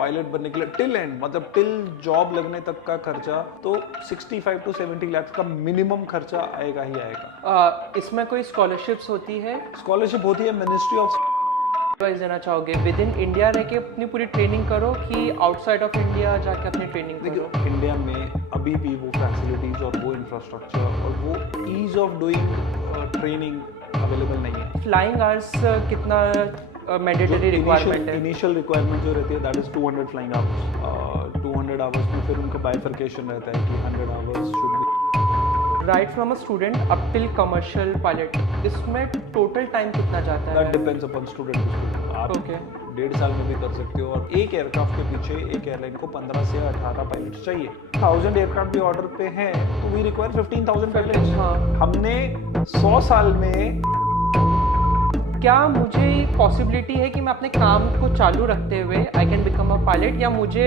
Pilot बनने के लिए टिल एंड, मतलब टिल जॉब लगने तक का खर्चा तो 65 to 70 लाख का मिनिमम खर्चा आएगा ही आएगा। इसमें कोई स्कॉलरशिप्स होती है? स्कॉलरशिप होती है मिनिस्ट्री ऑफ। एडवाइस देना चाहोगे विद इन इंडिया रह के अपनी पूरी ट्रेनिंग करो कि आउटसाइड ऑफ इंडिया जाके अपनी ट्रेनिंग करो? देखिए, इंडिया में अभी भी वो फैसिलिटीज और वो इंफ्रास्ट्रक्चर और वो ease of doing training available नहीं है। फ्लाइंग आवर्स कितना मैंडेटरी रिक्वायरमेंट है? इनिशियल रिक्वायरमेंट जो रहती है that is 200 flying hours. 200 hours में फिर उनका बाइफर्केशन रहता है कि 100 hours should be right from a student up till commercial pilot, इसमें टोटल टाइम कितना जाता है? That depends upon student to student. आप ओके 1.5 साल में भी कर सकते हो, और एक एयरक्राफ्ट के पीछे एक एयरलाइन को 15 से 18 पायलट्स चाहिए। 1000 एयरक्राफ्ट भी ऑर्डर पे हैं तो वी रिक्वायर 15,000 पायलट्स। हाँ। हमने 100 साल में क्या मुझे पॉसिबिलिटी है कि मैं अपने काम को चालू रखते हुए I can become a pilot, या मुझे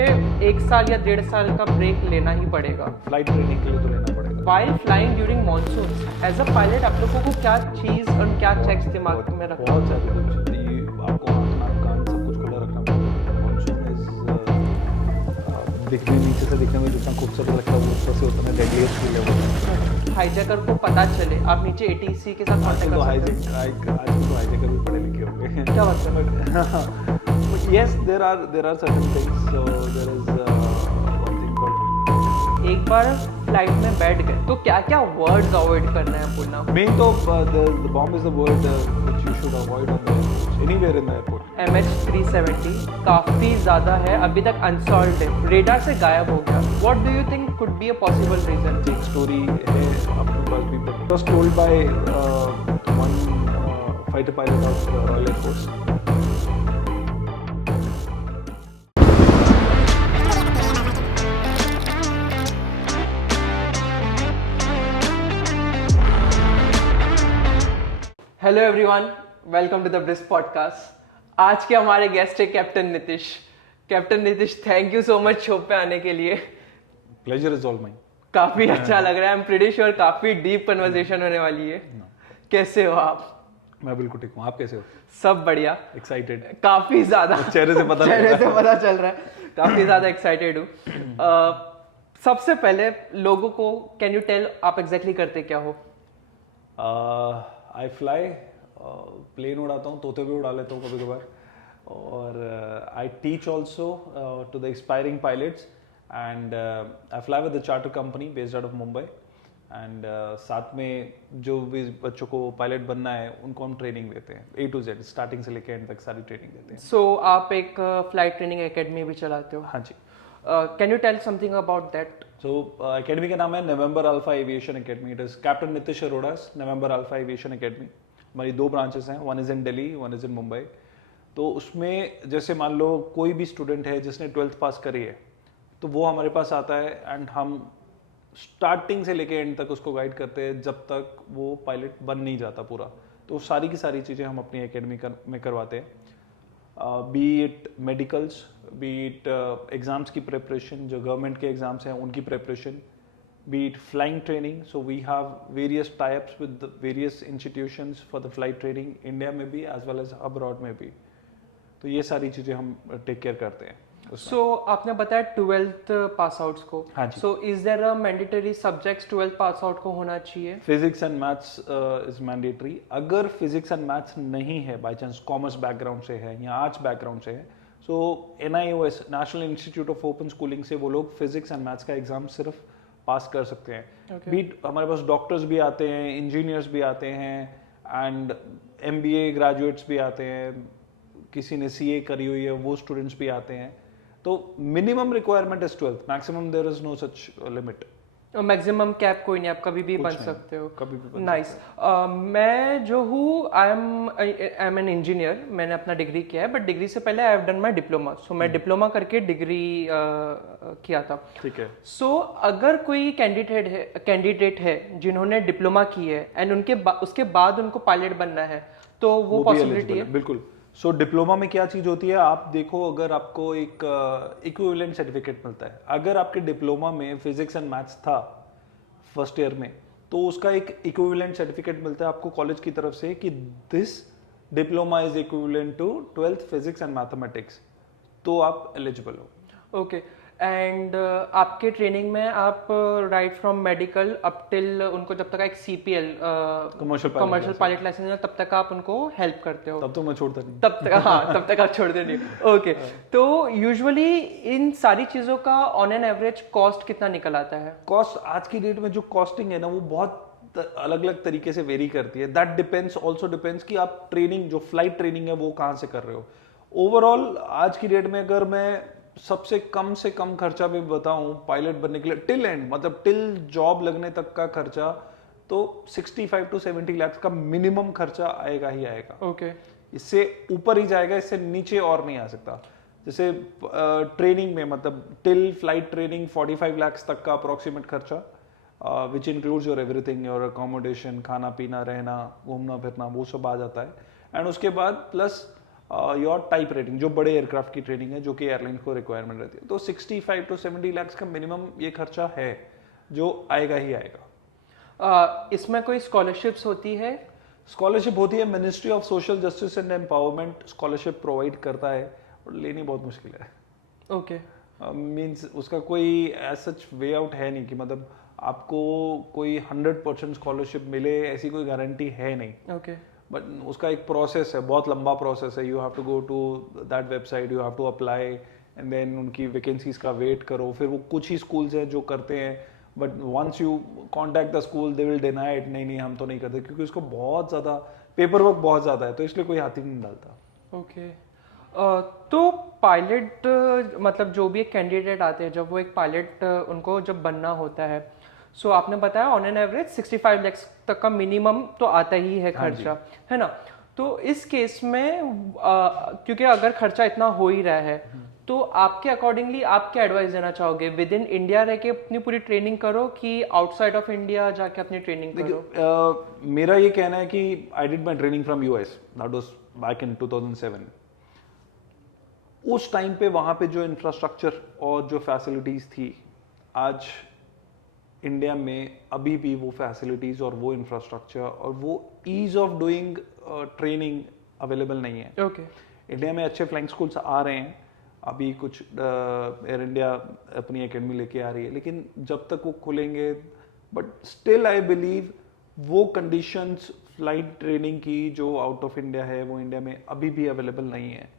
1 साल या 1.5 साल का ब्रेक लेना ही पड़ेगा? फ्लाइट ट्रेनिंग के लिए तो लेना पड़ेगा। While flying during monsoon, as a pilot आप लोगों को क्या चीज़ और क्या चेक्स दिमाग में रखना? बहुत सारी कुछ ये आपको आँख नाक कान सब कुछ खुला रखना पड़ेगा। मॉनसून इज दिखने नीचे से दिखने में जितना खूबसूरत लगता है वो ऊपर से उतना डेडलीस्ट फील है। हाईजैकर को पता चले आप नीचे ATC के साथ आजकल कांटेक्ट तो कर सकते हैं। आजकल तो हाईजैकर भी पढ़े लिखे होंगे। क्या बात है? But yes, there are certain things. So there is one thing called एक बार फ्लाइट में बैठ गए तो क्या क्या वर्ड्स अवॉइड करना है बोलना? main तो the bomb is the word which you should avoid on the anywhere in the airport. MH370 काफ़ी ज़्यादा है, अभी तक अनसॉल्व्ड है, रेडार से गायब हो गया। What do you think could be a possible reason? एक स्टोरी है अपने पास भी, but was told by one fighter pilot of Royal Air Force. Hello everyone, welcome to the Bris podcast. आज के हमारे गेस्ट है captain Nitish. Captain Nitish, thank you so much show पे आने के लिए। Pleasure is all mine. काफी अच्छा लग रहा है। आई एम प्रीटी श्योर काफी डीप कन्वर्सेशन होने वाली है। कैसे हो आप? मैं बिल्कुल ठीक हूँ, आप कैसे हो? सब बढ़िया, एक्साइटेड? काफी ज्यादा। चेहरे से पता चल रहा है, काफी ज्यादा एक्साइटेड हूँ। सबसे पहले लोगों को कैन यू टेल आप एग्जैक्टली करते क्या हो? आई फ्लाई, प्लेन उड़ाता हूँ, तोते भी उड़ा लेता हूँ कभी कभार, और I teach also to the expiring pilots, and I fly with the charter company based out of Mumbai, and साथ में जो भी बच्चों को पायलट बनना है उनको हम ट्रेनिंग देते हैं, A to Z स्टार्टिंग से लेकर एंड तक सारी ट्रेनिंग देते हैं। सो आप एक फ्लाइट ट्रेनिंग एकेडमी भी चलाते हो? हाँ जी। Can you tell something about that? So academy का नाम है November alpha aviation academy. It is captain Nitish Arora's November alpha aviation academy. हमारी 2 ब्रांचेस हैं, one is in Delhi, one is in Mumbai. तो उसमें जैसे मान लो कोई भी स्टूडेंट है जिसने 12th पास करी है तो वो हमारे पास आता है, एंड हम स्टार्टिंग से लेके एंड तक उसको गाइड करते हैं जब तक वो पायलट बन नहीं जाता पूरा। तो सारी की सारी चीज़ें हम अपनी एकेडमी में करवाते हैं, be it medicals, be it exams की प्रिपरेशन, जो गवर्नमेंट के एग्ज़ाम्स हैं उनकी preparation, be it flying training. So we have various types with various institutions for the flight training, India में भी एज वेल एज अब्रॉड में भी। तो ये सारी चीज़ें हम टेक केयर करते हैं। सो आपने बताया 12th पास आउट्स को। हाँ जी। So is there a mandatory subjects 12th pass out को होना चाहिए? Physics and maths is mandatory. अगर फिजिक्स एंड मैथ्स नहीं है, बाय चांस कॉमर्स बैकग्राउंड से है या आर्ट्स बैकग्राउंड से है, सो NIOS national institute of open schooling से वो लोग फिजिक्स एंड मैथ्स का एग्जाम सिर्फ पास कर सकते हैं। बीट हमारे पास डॉक्टर्स भी आते हैं, इंजीनियर्स भी आते हैं, एंड MBA ग्रेजुएट्स भी आते हैं, किसी ने CA करी हुई है वो स्टूडेंट्स भी आते हैं। तो minimum requirement is 12th, maximum there is no such limit. Maximum cap कोई नहीं, आप कभी भी कुछ बन नहीं, सकते हो। कभी भी बन नाइस। मैं जो हूँ आई एम एन इंजीनियर। मैंने अपना डिग्री किया है, बट डिग्री से पहले I have done my diploma. So मैं डिप्लोमा करके डिग्री किया था। ठीक है। सो अगर कोई कैंडिडेट है जिन्होंने डिप्लोमा की है एंड उसके बाद उनको पायलट बनना है, तो वो पॉसिबिलिटी है? बिल्कुल। सो डिप्लोमा में क्या चीज़ होती है, आप देखो, अगर आपको एक इक्विवेलेंट सर्टिफिकेट मिलता है, अगर आपके डिप्लोमा में फिजिक्स एंड मैथ्स था फर्स्ट ईयर में, तो उसका एक इक्विवेलेंट सर्टिफिकेट मिलता है आपको कॉलेज की तरफ से कि this diploma is equivalent to 12th physics and mathematics. तो आप एलिजिबल हो। ओके। एंड आपके ट्रेनिंग में आप right from medical up till उनको जब तक एक सीपीएल कमर्शियल पायलट लाइसेंस है तब तक आप उनको हेल्प करते हो? तब तो मैं छोड़ता नहीं। तब तक, हाँ, तब तक आप छोड़ते नहीं। ओके। तो यूजुअली इन सारी चीज़ों का ऑन एन एवरेज कॉस्ट कितना निकल आता है? कॉस्ट आज की डेट में जो कॉस्टिंग है ना वो बहुत अलग अलग तरीके से वेरी करती है। दैट डिपेंड्स ऑल्सो डिपेंड्स कि आप ट्रेनिंग जो फ्लाइट ट्रेनिंग है वो कहाँ से कर रहे हो। ओवरऑल आज की डेट में अगर मैं सबसे कम से कम खर्चा भी बताऊं पायलट बनने के लिए टिल एंड मतलब टिल जॉब लगने तक का खर्चा तो 65 to 70 लाख का मिनिमम खर्चा आएगा ही आएगा। ओके। इससे ऊपर ही जाएगा, इससे नीचे और नहीं आ सकता। जैसे ट्रेनिंग में मतलब टिल फ्लाइट ट्रेनिंग 45 लाख तक का अप्रोक्सीमेट खर्चा which includes your everything, your accommodation, खाना पीना, रहना, घूमना फिरना, वो सब आ जाता है। एंड उसके बाद प्लस योर टाइप रेटिंग जो बड़े एयरक्राफ्ट की ट्रेनिंग है जो कि एयरलाइन को रिक्वायरमेंट रहती है। तो 65 to 70 लाख का मिनिमम ये खर्चा है जो आएगा ही आएगा। इसमें कोई स्कॉलरशिप्स होती है? स्कॉलरशिप होती है, ministry of social justice and empowerment scholarship provide करता है और लेनी बहुत मुश्किल है। ओके। मींस उसका कोई एज सच वे आउट है नहीं कि मतलब आपको कोई 100% स्कॉलरशिप मिले ऐसी कोई गारंटी है नहीं। ओके। बट उसका एक प्रोसेस है, बहुत लंबा प्रोसेस है। You have to go to that website, you have to apply and then उनकी वैकेंसीज का वेट करो। फिर वो कुछ ही स्कूल्स हैं जो करते हैं, but once you contact the school they will deny it, नहीं हम तो नहीं करते, क्योंकि उसको बहुत ज़्यादा पेपर वर्क बहुत ज़्यादा है, तो इसलिए कोई हाथ ही नहीं डालता। ओके। तो पायलट मतलब जो भी एक कैंडिडेट आते हैं जब वो एक पायलट उनको जब बनना होता है, सो आपने बताया ऑन एन एवरेज 65 लाख तक का मिनिमम तो आता ही है खर्चा, है ना? तो इस केस में क्योंकि अगर खर्चा इतना हो ही रहा है तो आपके अकॉर्डिंगली आप क्या एडवाइस देना चाहोगे? विद इन इंडिया रह के अपनी पूरी ट्रेनिंग करो कि आउटसाइड ऑफ इंडिया जाके अपनी ट्रेनिंग करो? मेरा ये कहना है कि I did my training from US, that was back in 2007। उस टाइम पे वहाँ पे जो इंफ्रास्ट्रक्चर और जो फैसिलिटीज़ थी, आज इंडिया में अभी भी वो फैसिलिटीज़ और वो इंफ्रास्ट्रक्चर और वो ease of doing training available नहीं है। ओके। इंडिया में अच्छे फ्लाइंग स्कूल्स आ रहे हैं, अभी कुछ एयर इंडिया अपनी एकेडमी लेके आ रही है, लेकिन जब तक वो खुलेंगे, बट स्टिल आई बिलीव वो कंडीशंस फ्लाइट ट्रेनिंग की जो आउट ऑफ इंडिया है वो इंडिया में अभी भी अवेलेबल नहीं है।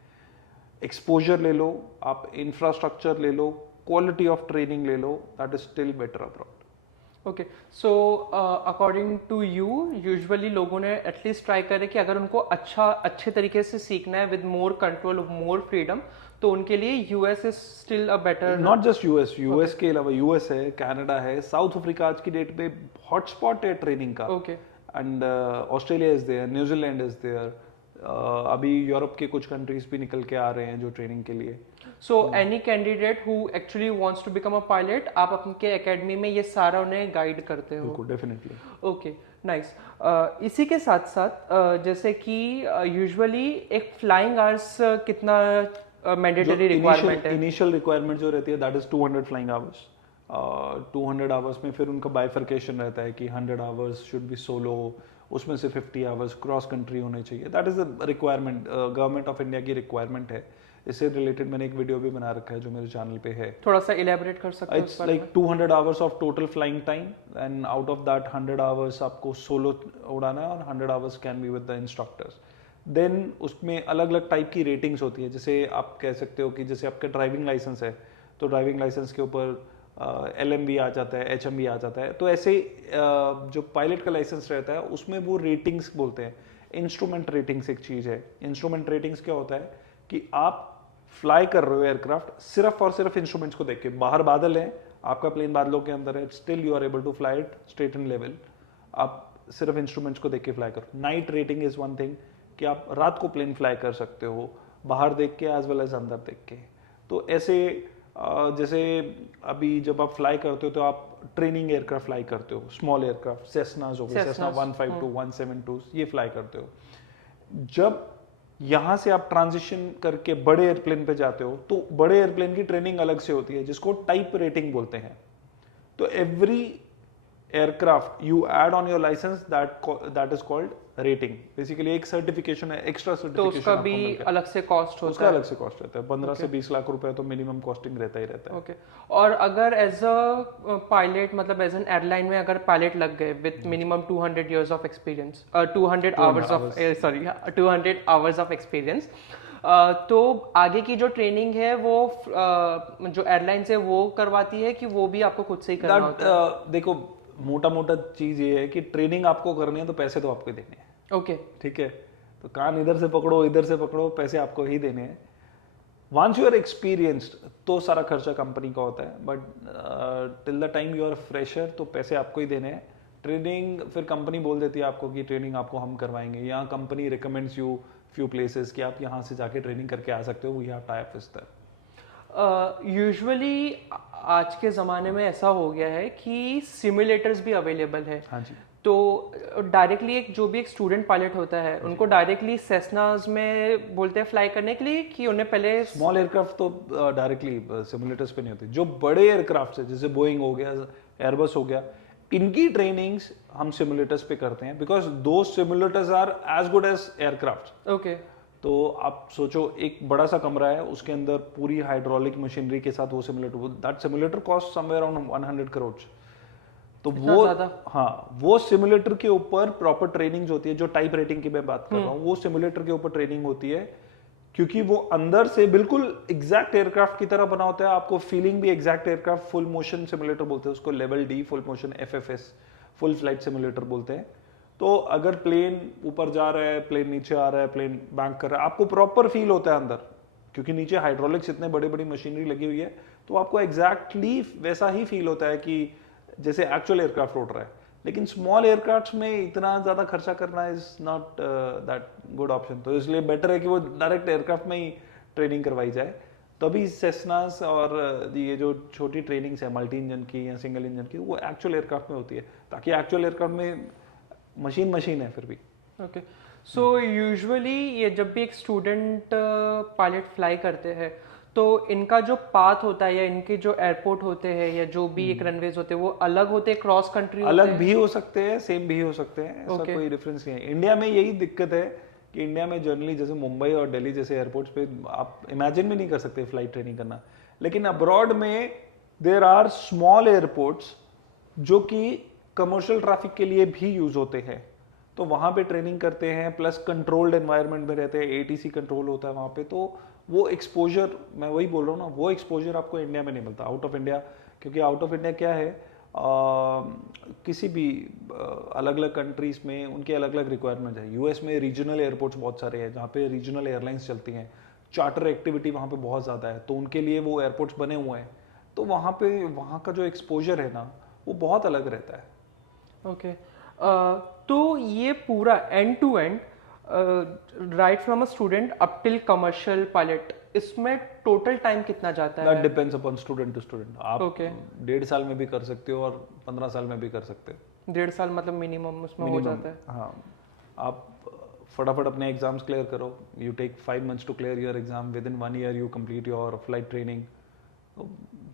एक्सपोजर ले लो आप, इंफ्रास्ट्रक्चर ले लो, क्वालिटी ऑफ ट्रेनिंग ले लो, that is still better abroad. Okay. So according to you usually लोगों ने एटलीस्ट ट्राई करे कि अगर उनको अच्छे तरीके से सीखना है with more control, more freedom, तो उनके लिए US is still a better. Not just US के अलावा यूएस है, कनाडा है, साउथ अफ्रीका आज की डेट में हॉटस्पॉट है ट्रेनिंग का। Okay. And Australia is there, New Zealand is there, अभी यूरोप के कुछ कंट्रीज भी निकल के आ रहे हैं जो ट्रेनिंग के लिए। So any candidate who actually wants to become a pilot, आप अपने एकेडमी में ये सारा उन्हें गाइड करते हो? बिल्कुल, डेफिनेटली। Okay, nice. इसी के साथ साथ जैसे कि यूजुअली एक फ्लाइंग आवर्स कितना मैंडेटरी रिक्वायरमेंट है? इनिशियल रिक्वायरमेंट जो रहती है that is 200 flying hours. 200 hours में फिर उनका बाइफर्केशन रहता है कि 100 आवर्स शुड बी सोलो, उसमें से 50 आवर्स क्रॉस कंट्री होने चाहिए। That is the requirement, government of India की रिक्वायरमेंट है। इससे रिलेटेड मैंने एक वीडियो भी बना रखा है जो मेरे चैनल पे है। थोड़ा सा इलेबोरेट कर सकते हो? It's like 200 hours of total flying time and out of that 100 hours आपको सोलो उड़ाना है और 100 hours can be with the instructors. Then उसमें अलग अलग टाइप की रेटिंग्स होती है। जैसे आप कह सकते हो कि जैसे आपका ड्राइविंग लाइसेंस है तो ड्राइविंग लाइसेंस के ऊपर LMV आ जाता है, HMV आ जाता है। तो ऐसे जो पायलट का लाइसेंस रहता है उसमें वो रेटिंग्स बोलते हैं। इंस्ट्रूमेंट रेटिंग्स एक चीज़ है। इंस्ट्रूमेंट रेटिंग्स क्या होता है कि आप फ्लाई कर रहे हो एयरक्राफ्ट सिर्फ और सिर्फ इंस्ट्रूमेंट्स को देख के, बाहर बादल है, आपका प्लेन बादलों के अंदर है, still you are able to fly it straight and level. आप सिर्फ इंस्ट्रूमेंट्स को देख के फ्लाई करो। Night rating is one thing कि आप रात को प्लेन फ्लाई कर सकते हो, बाहर देख के एज वेल एज अंदर देख के। तो ऐसे जैसे अभी जब आप फ्लाई करते हो तो आप ट्रेनिंग एयरक्राफ्ट फ्लाई करते हो, स्मॉल एयरक्राफ्ट, सेस्नाज हो गए, सेस्ना 152, 172 ये फ्लाई करते हो। जब यहाँ से आप ट्रांजिशन करके बड़े एयरप्लेन पे जाते हो तो बड़े एयरप्लेन की ट्रेनिंग अलग से होती है जिसको टाइप रेटिंग बोलते हैं। तो every aircraft you add on your licence that is called rating, basically एक सर्टिफिकेशन है, एक्स्ट्रा तो सर्टिफिकेशन उसका भी अलग से कॉस्ट होता उसका है? अलग से कॉस्ट रहता है, 15 से 20 लाख रुपए तो मिनिमम कॉस्टिंग रहता ही रहता है। ओके। और अगर एज अ पायलट, मतलब एज एन एयरलाइन में अगर पायलट लग गए with minimum 200 years of experience, 200 hours of, sorry 200 hours of experience, तो आगे की जो ट्रेनिंग है वो जो एयरलाइन से वो करवाती है कि वो भी आपको खुद से ही करना होता है? देखो, मोटा मोटा चीज ये है कि ट्रेनिंग आपको करनी है तो पैसे तो आपको ही देने हैं। ओके। ठीक है, तो कान इधर से पकड़ो इधर से पकड़ो, पैसे आपको ही देने हैं। वंस यू आर एक्सपीरियंस्ड तो सारा खर्चा कंपनी का होता है, but till the time you are fresher तो पैसे आपको ही देने हैं। ट्रेनिंग फिर कंपनी बोल देती है आपको कि ट्रेनिंग आपको हम करवाएंगे, या company recommends you few places कि आप यहाँ से जाके ट्रेनिंग करके आ सकते हो, we have tie up with that. Usually आज के ज़माने में ऐसा हो गया है कि सिमुलेटर्स भी अवेलेबल है। हाँ जी, तो डायरेक्टली एक जो भी एक स्टूडेंट पायलट होता है उनको डायरेक्टली सेस्नाज में बोलते हैं फ्लाई करने के लिए, कि उन्हें पहले स्मॉल एयरक्राफ्ट तो डायरेक्टली सिमुलेटर्स पे नहीं होती। जो बड़े एयरक्राफ्ट है जैसे बोइंग हो गया, एयरबस हो गया, इनकी ट्रेनिंग्स हम सिमुलेटर्स पे करते हैं, बिकॉज दो simulators are as good as aircraft. Okay. तो आप सोचो एक बड़ा सा कमरा है, उसके अंदर पूरी हाइड्रोलिक मशीनरी के साथ वो simulator, that simulator cost somewhere around 100 crore. तो वो हाँ, वो सिमुलेटर के ऊपर प्रॉपर ट्रेनिंग होती है। जो टाइप रेटिंग की मैं बात कर रहा हूँ वो सिमुलेटर के ऊपर ट्रेनिंग होती है, क्योंकि वो अंदर से बिल्कुल एग्जैक्ट एयरक्राफ्ट की तरह बना होता है। आपको फीलिंग भी exact aircraft, full motion simulator बोलते हैं उसको, level D full motion, FFS full flight simulator बोलते हैं। तो अगर प्लेन ऊपर जा रहा है, प्लेन नीचे आ रहा है, प्लेन बैंक कर रहा है, आपको प्रॉपर फील होता है अंदर, क्योंकि नीचे हाइड्रोलिक्स इतने बड़ी बड़ी मशीनरी लगी हुई है। तो आपको एग्जैक्टली वैसा ही फील होता है कि जैसे एक्चुअल एयरक्राफ्ट उड़ रहा है। लेकिन स्मॉल एयरक्राफ्ट में इतना ज्यादा खर्चा करना is not that good option. तो इसलिए बेटर है कि वो डायरेक्ट एयरक्राफ्ट में ही ट्रेनिंग करवाई जाए। तभी सेस्नास और ये जो छोटी ट्रेनिंग्स है मल्टी इंजन की या सिंगल इंजन की, वो एक्चुअल एयरक्राफ्ट में होती है, ताकि एक्चुअल एयरक्राफ्ट में मशीन है फिर भी। ओके। सो यूजुअली ये जब भी एक स्टूडेंट पायलट फ्लाई करते हैं तो इनका जो पाथ होता है या इनके जो एयरपोर्ट होते हैं या जो भी एक रनवेज होते हैं वो अलग होते हैं, क्रॉस कंट्री अलग भी हो सकते हैं, सेम भी हो सकते हैं, ऐसा कोई डिफरेंस नहीं है। इंडिया में यही दिक्कत है कि इंडिया में जनरली जैसे मुंबई और दिल्ली जैसे एयरपोर्ट्स पे आप इमेजिन भी नहीं कर सकते फ्लाइट ट्रेनिंग करना। लेकिन अब्रॉड में देयर आर स्मॉल एयरपोर्ट्स जो कि कमर्शियल ट्रैफिक के लिए भी यूज होते हैं, तो वहां पे ट्रेनिंग करते हैं, प्लस कंट्रोल्ड एनवायरनमेंट में रहते हैं, ATC कंट्रोल होता है वहां पे। तो वो एक्सपोजर, मैं वही बोल रहा हूँ ना, वो एक्सपोजर आपको इंडिया में नहीं मिलता, आउट ऑफ इंडिया। क्योंकि आउट ऑफ इंडिया क्या है, किसी भी अलग अलग कंट्रीज में उनके अलग अलग रिक्वायरमेंट है। US में रीजनल एयरपोर्ट्स बहुत सारे हैं जहाँ पे रीजनल एयरलाइंस चलती हैं, चार्टर एक्टिविटी वहाँ पे बहुत ज़्यादा है, तो उनके लिए वो एयरपोर्ट्स बने हुए हैं। तो वहाँ पे वहाँ का जो एक्सपोजर है ना वो बहुत अलग रहता है। ओके। तो ये पूरा end to end right from a student up till commercial pilot, इसमें टोटल टाइम कितना जाता है? That depends upon student to student. आप 1.5 साल में भी कर सकते हो और 15 साल में भी कर सकते हो। 1.5 साल मतलब मिनिमम उसमें हो जाता है? हाँ, आप फटाफट अपने एग्जाम्स क्लियर करो। You take 5 months to clear your exam, within 1 year you complete your flight training. तो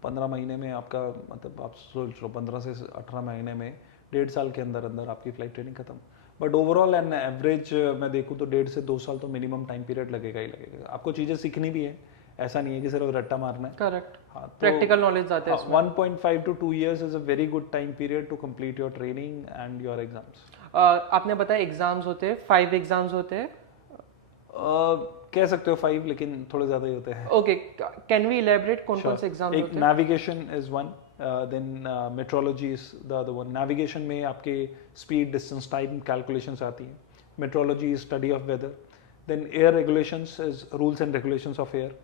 15 महीने में आपका, मतलब आप सोच लो 15 से 18 महीने में, 1.5 साल के अंदर अंदर आपकी फ्लाइट ट्रेनिंग खत्म। बट ओवरऑल एन एवरेज मैं देखूँ तो 1.5 से 2 साल तो मिनिमम टाइम पीरियड लगेगा ही लगेगा। आपको चीज़ें सीखनी भी है, ऐसा नहीं है कि सिर्फ रट्टा मारना है। करेक्ट। हाँ, तो प्रैक्टिकल नॉलेज आते हैं इसमें। 1.5 to 2 years is a very good time period to complete your training and your exams. आपने बताया एग्जाम्स होते हैं, 5 एग्जाम्स होते हैं? कह सकते हो 5, लेकिन थोड़े ज्यादा ही होते हैं। ओके, कैन वी इलैबोरेट कौन कौन से एग्जाम्स होते हैं? Navigation is one, then meteorology is the other one. Navigation में आपके स्पीड, डिस्टेंस, टाइम कैलकुलेशंस आती हैं। Meteorology is study of weather. Then air regulations is rules and regulations of air.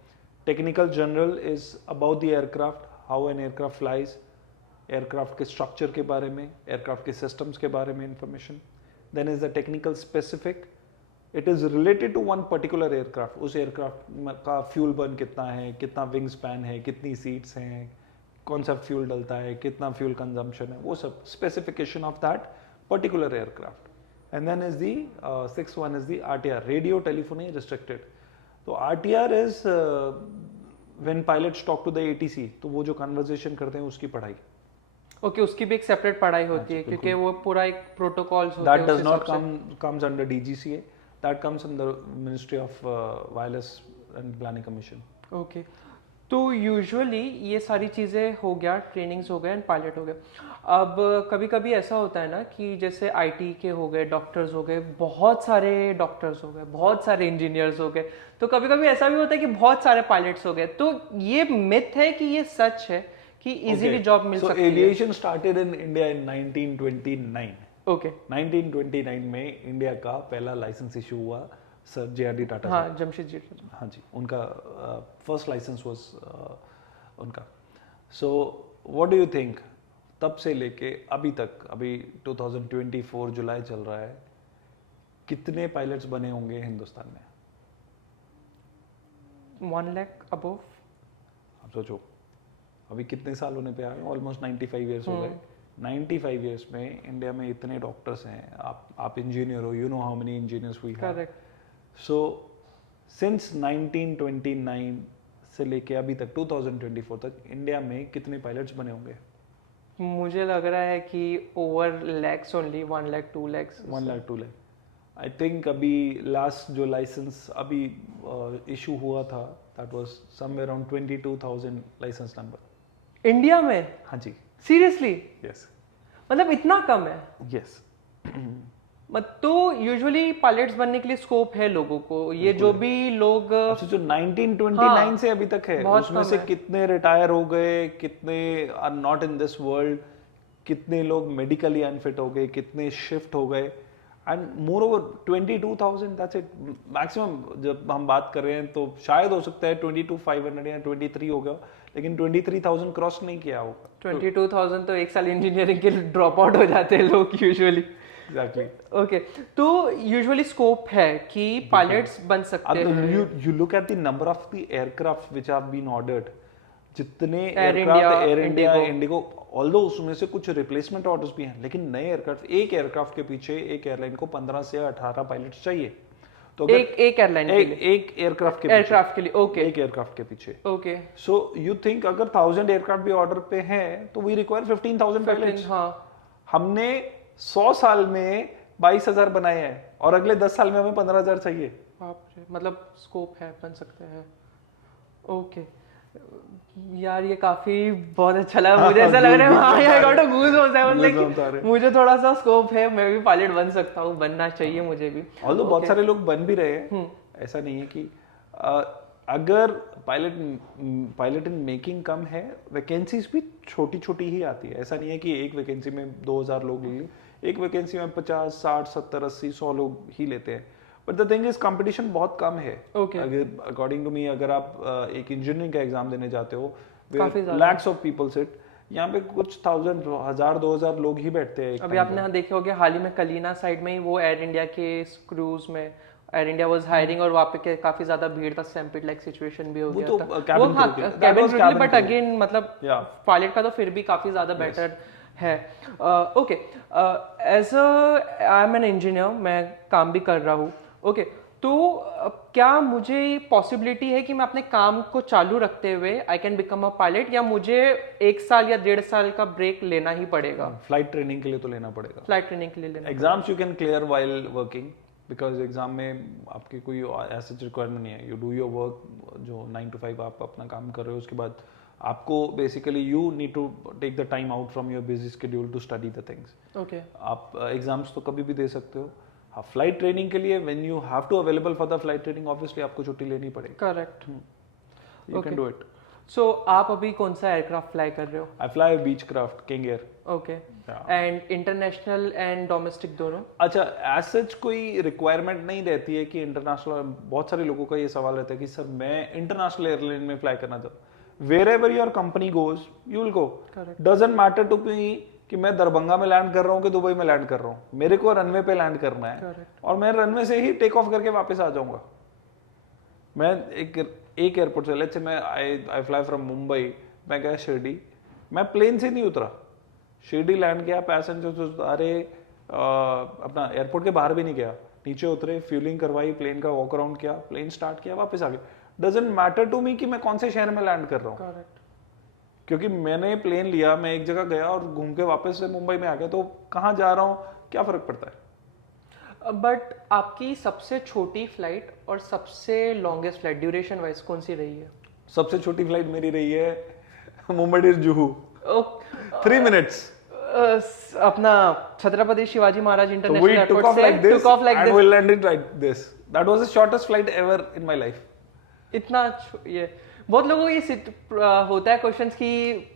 Technical general is about the aircraft, how an aircraft flies, aircraft के structure के बारे में, aircraft के systems के बारे में information. Then is the technical specific, it is related to one particular aircraft. उस aircraft का फ्यूल बर्न कितना है, कितना विंग स्पैन है, कितनी सीट्स हैं, कौन सा फ्यूल डलता है, कितना फ्यूल कंजम्पशन है, वो सब specification of that particular aircraft. And then is the 6th one is the RTR, radio telephony restricted. तो RTR is when pilots talk to the ATC, तो वो जो कन्वर्सेशन करते हैं उसकी पढ़ाई। ओके, उसकी भी एक सेपरेट पढ़ाई होती है क्योंकि वो पूरा एक प्रोटोकॉल्स होते That हैं does उस not हिसाब से। comes under DGCA. That comes under Ministry of Wireless and Planning Commission. Okay, तो यूजुअली ये सारी चीज़ें हो गया, ट्रेनिंग्स हो गए एंड पायलट हो गए। अब कभी कभी ऐसा होता है ना कि जैसे आईटी के हो गए, डॉक्टर्स हो गए, बहुत सारे डॉक्टर्स हो गए, बहुत सारे इंजीनियर्स हो गए, तो कभी कभी ऐसा भी होता है कि बहुत सारे पायलट्स हो गए। तो ये मिथ है कि ये सच है कि इजीली जॉब मिल So सकती है? aviation started in India in 1929. Okay, 1929 में इंडिया का पहला लाइसेंस इशू हुआ सर JRD टाटा। हाँ, जमशेद जी। हाँ जी, उनका फर्स्ट लाइसेंस वाज उनका। So what do you think, तब से लेके अभी तक, अभी 2024 जुलाई चल रहा है, कितने पायलट्स बने होंगे हिंदुस्तान में? 1 लाख अबव। आप सोचो, अभी कितने साल होने पे आए? ऑलमोस्ट 95 ईयर्स हो गए। 95 ईयर्स में इंडिया में इतने डॉक्टर्स हैं, आप इंजीनियर हो, you know how many engineers we have. Correct. So since 1929 से लेके अभी तक 2024 तक इंडिया में कितने पायलट्स बने होंगे? मुझे लग रहा है कि over lakhs only, 1 lakh 2 lakh. 1 lakh 2 lakh. I think अभी लास्ट जो लाइसेंस अभी इशू हुआ था, that was somewhere around 22,000 licence number India में? हाँ जी, सीरियसली? यस मतलब इतना कम है? यस। तो यूजुअली पायलट्स बनने के लिए स्कोप है लोगों को, ये जो भी लोग अच्छा, जो 1929 से अभी तक है, बहुत उसमें कम से है। कितने रिटायर हो गए, कितने are not in this world, कितने लोग मेडिकली अनफिट हो गए, कितने शिफ्ट हो गए, and more over 22,000, that's it maximum. जब हम बात कर रहे हैं तो शायद हो सकता है 22,500 या 23 हो गया, लेकिन 23,000 क्रॉस नहीं किया होगा। 22,000 तो एक साल इंजीनियरिंग के ड्रॉप आउट हो जाते हैं लोग यूजुअली। एग्जैक्टली। ओके, तो यूजुअली स्कोप है कि पायलट्स बन सकते हैं। you look at the number of the aircraft which have been ordered, जितने Air aircraft India, air India, Indigo. Indigo, although उसमें से कुछ रिप्लेसमेंट ऑर्डर्स भी हैं, लेकिन नए एयरक्राफ्ट, एक एयरक्राफ्ट के पीछे एक एयरलाइन को 15 से 18 पायलट्स चाहिए। तो अगर एक एयरलाइन के लिए, एक एयरक्राफ्ट के एयरक्राफ्ट के लिए। ओके एक एयरक्राफ्ट के पीछे। ओके, सो यू थिंक अगर 1000 एयरक्राफ्ट भी ऑर्डर पे हैं तो वी रिक्वायर 15,000 पायलट्स। हाँ। हमने 100 साल में 22,000 बनाए हैं और अगले 10 साल में हमें 15,000 चाहिए। बाप रे, मतलब स्कोप है, बन सकते हैं। ओके यार, ये काफी बहुत अच्छा लगा मुझे। ऐसा लग रहा है हाँ यार, गॉट अ गूज़बम्प्स है, मतलब कि मुझे थोड़ा सा स्कोप है, मैं भी पायलट बन सकता हूँ, बनना चाहिए मुझे भी। ऑल्दो बहुत सारे लोग बन भी रहे हैं, ऐसा नहीं है कि अगर पायलट इन मेकिंग कम है, वैकेंसीज भी छोटी छोटी ही आती है। ऐसा नहीं है कि एक वैकेंसी में 2,000 लोग ले लें, एक वैकेंसी में 50, 60, 70, 80, 100 लोग ही लेते हैं। But the thing is competition बहुत कम है। Okay. अगर अकॉर्डिंग टू मी, अगर आप एक इंजीनियरिंग का एग्जाम देने जाते हो, काफी ज्यादा। लैक्स ऑफ पीपल सिट, यहाँ पे कुछ 1000, 2,000 लोग ही बैठते हैं। अभी आपने यहाँ देखे होंगे, हाल ही में कलीना साइड में ही वो एयर इंडिया के क्रूज में एयर इंडिया वाज हायरिंग और वहाँ पे काफी ज्यादा भीड़ था, स्टैम्पेड लाइक सिचुएशन भी हो वो गया तो था। cabin वो हाँ, crew के लिए। cabin That was crew के लिए, cabin बट crew। अगेन मतलब Yeah. पायलट का तो फिर भी काफी ज्यादा बेटर है। Okay, as I am an engineer, मैं काम भी कर रहा हूँ। ओके, तो क्या मुझे पॉसिबिलिटी है कि मैं अपने काम को चालू रखते हुए I can become a pilot, या मुझे 1 साल या 1.5 साल का ब्रेक लेना ही पड़ेगा? फ्लाइट ट्रेनिंग के लिए तो लेना पड़ेगा। फ्लाइट ट्रेनिंग के लिए लेना। Exams you can clear while working, because exam में आपकी कोई ऐसा रिक्वायरमेंट नहीं है। यू डू योर वर्क, जो 9 to 5 आप अपना काम कर रहे हो, उसके बाद आपको basically you need to take the time out from your busy schedule to study the things. Okay, आप एग्जाम्स तो कभी भी दे सकते हो। हाँ, फ्लाइट ट्रेनिंग के लिए when you have to available for the flight training, obviously आपको छुट्टी लेनी पड़ेगी। Correct. You can do it. So आप अभी कौन सा एयरक्राफ्ट फ्लाई कर रहे हो? I fly Beechcraft King Air. Okay, and international and domestic दोनों? अच्छा, एज सच कोई रिक्वायरमेंट नहीं रहती है कि इंटरनेशनल। बहुत सारे लोगों का ये सवाल रहता है कि सर मैं इंटरनेशनल एयरलाइन में फ्लाई करना चाहता हूँ। Wherever your company goes you will go. Doesn't matter to me कि मैं दरभंगा में लैंड कर रहा हूँ कि दुबई में लैंड कर रहा हूँ, मेरे को रनवे पे लैंड करना है। और मैं रनवे से ही टेक ऑफ करके वापस आ जाऊंगा। मैं एक एयरपोर्ट से, लेट्स से मैं आई फ्लाई फ्रॉम मुंबई, मैं गया शिरडी, मैं प्लेन से नहीं उतरा, शिरडी लैंड किया, पैसेंजर अरे अपना एयरपोर्ट के बाहर भी नहीं गया, नीचे उतरे, फ्यूलिंग करवाई, प्लेन का वॉक अराउंड किया, प्लेन स्टार्ट किया, वापस आ गया। डजंट मैटर टू मी कि मैं कौन से शहर में लैंड कर रहा हूँ। क्योंकि मैंने प्लेन लिया, मैं एक जगह गया और घूम के वापस से मुंबई में आ गया, तो कहाँ जा रहा हूँ क्या फर्क पड़ता है। बट आपकी सबसे छोटी फ्लाइट और सबसे लॉन्गेस्ट फ्लाइट ड्यूरेशन वाइज कौन सी रही है? सबसे छोटी फ्लाइट मेरी रही है मुंबई टू जुहू, 3 मिनट्स। अपना Chhatrapati Shivaji Maharaj So international we took airport off से like this took off like and this. we landed like this. That was the shortest flight ever in my life. ये बहुत लोगों को ये होता है क्वेश्चंस कि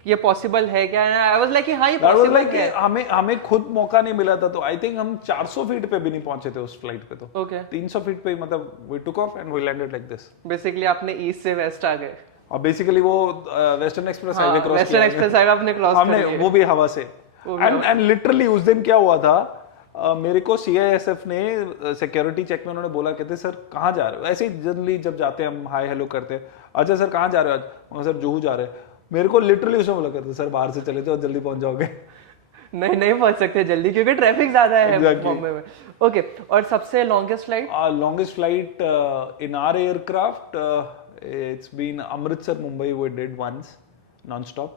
ये पॉसिबल है क्या? आई वाज लाइक कि हाँ ये That was पॉसिबल like है। हमें खुद मौका नहीं मिला था, तो आई थिंक हम 400 फीट पे भी नहीं पहुंचे थे उस फ्लाइट पे, तो ओके 300 फीट पे ही, मतलब we took off and we landed like this. Basically आपने ईस्ट से वेस्ट आ गए। और बेसिकली वो western express highway cross western express highway आपने क्रॉस कर हमने, वो भी हवा से। एंड लिटरली उस दिन क्या हुआ था, मेरे को सीआईएसएफ ने सिक्योरिटी चेक में उन्होंने बोला, कहते सर कहाँ जा रहे हो, ऐसे ही जनरली जब जाते हैं हम हाय हेलो करते हैं, अच्छा सर कहाँ जा रहे हो आज, मैं सर जुहू जा रहे हैं। मेरे को लिटरली उसने बोला, करते सर बाहर से चले जाओ जल्दी पहुंच जाओगे। नहीं पहुंच सकते जल्दी क्योंकि ट्रैफिक ज्यादा है Exactly. बॉम्बे में। ओके और सबसे longest flight? Longest flight in our aircraft, it's been Amritsar Mumbai we did once non-stop,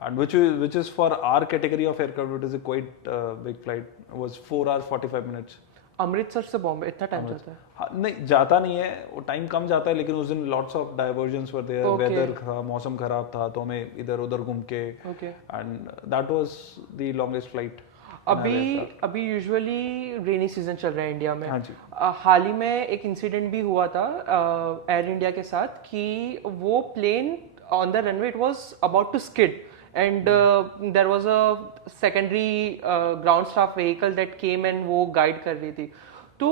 and which is for our category of aircraft, it is a quite big flight. It was 4 hours 45 minutes. Amritsar से बॉम्बे इतना time जाता है? हाँ, नहीं जाता नहीं है, वो टाइम कम जाता है, लेकिन उस दिन lots of diversions were there, weather था, मौसम खराब था, तो हमें इधर उधर घूम के, and that was the longest flight. अभी यूजुअली रेनी सीजन चल रहा है इंडिया में। हाँ जी। हाल ही में एक इंसिडेंट भी हुआ था एयर इंडिया के साथ कि वो plane on the runway it was about to skid and there was a secondary ground staff vehicle that came and वो गाइड कर रही थी। तो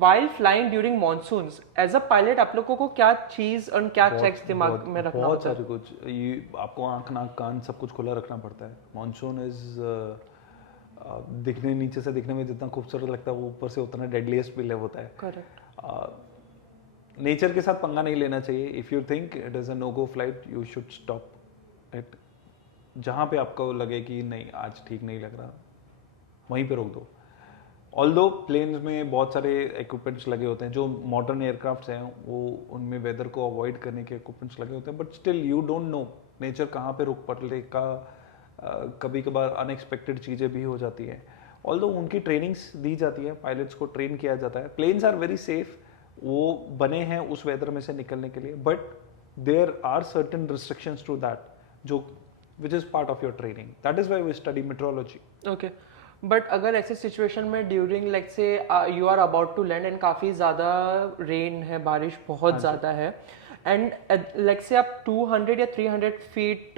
while flying during monsoons as a pilot आप लोगों को क्या चीज और क्या चेक्स दिमाग में रखना बहुत सारे कुछ, ये आपको आंख नाक कान सब कुछ खुला रखना पड़ता है। मॉनसून इज दिखने, नीचे से दिखने में जितना खूबसूरत लगता है, वो ऊपर से उतना डेडलीस्ट भी लेव होता है। करेक्ट। नेचर के साथ पंगा नहीं लेना चाहिए। If you think it is a no go flight, you should stop it. जहाँ पे आपको लगे कि नहीं आज ठीक नहीं लग रहा, वहीं पे रोक दो। ऑल्दो प्लेन्स में बहुत सारे इक्विपमेंट्स लगे होते हैं, जो मॉडर्न एयरक्राफ्ट्स हैं वो उनमें वेदर को अवॉइड करने के इक्विपमेंट्स लगे होते हैं, but still you don't know nature कहाँ पे रुक पड़ेगा। कभी कभार अनएक्सपेक्टेड चीज़ें भी हो जाती हैं। ऑल्दो उनकी ट्रेनिंग्स दी जाती है, पायलट्स को ट्रेन किया जाता है। प्लेन्स आर वेरी सेफ, वो बने हैं उस वेदर में से निकलने के लिए, but there are certain restrictions to that, जो which is part of your training. That is why we study meteorology. Okay but अगर ऐसे सिचुएशन में during like say you are about to land and काफ़ी ज़्यादा rain है, बारिश बहुत ज़्यादा है, एंड लाइक से आप 200 या 300 फीट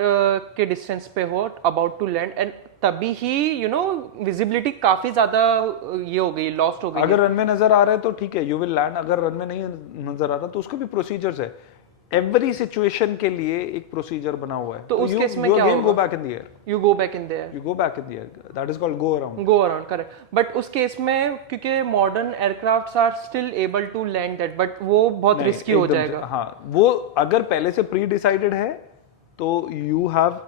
के डिस्टेंस पे हो अबाउट टू लैंड, एंड तभी ही यू नो विजिबिलिटी काफ़ी ज़्यादा ये हो गई, लॉस्ट हो गई। अगर रन में नजर आ रहा है तो ठीक है, यू विल लैंड। अगर रन में नहीं नजर आ रहा तो उसके भी प्रोसीजर्स है। एवरी सिचुएशन के लिए एक प्रोसीजर बना हुआ है। तो उस केस में क्या होगा? Go back in the air, you go back in the air, you go back in the air, that is called go around. Go around, correct. But उस केस में क्योंकि modern aircrafts are still able to land that, but वो बहुत risky हो जाएगा। हाँ, वो अगर पहले से प्री डिसाइडेड है तो यू हैव,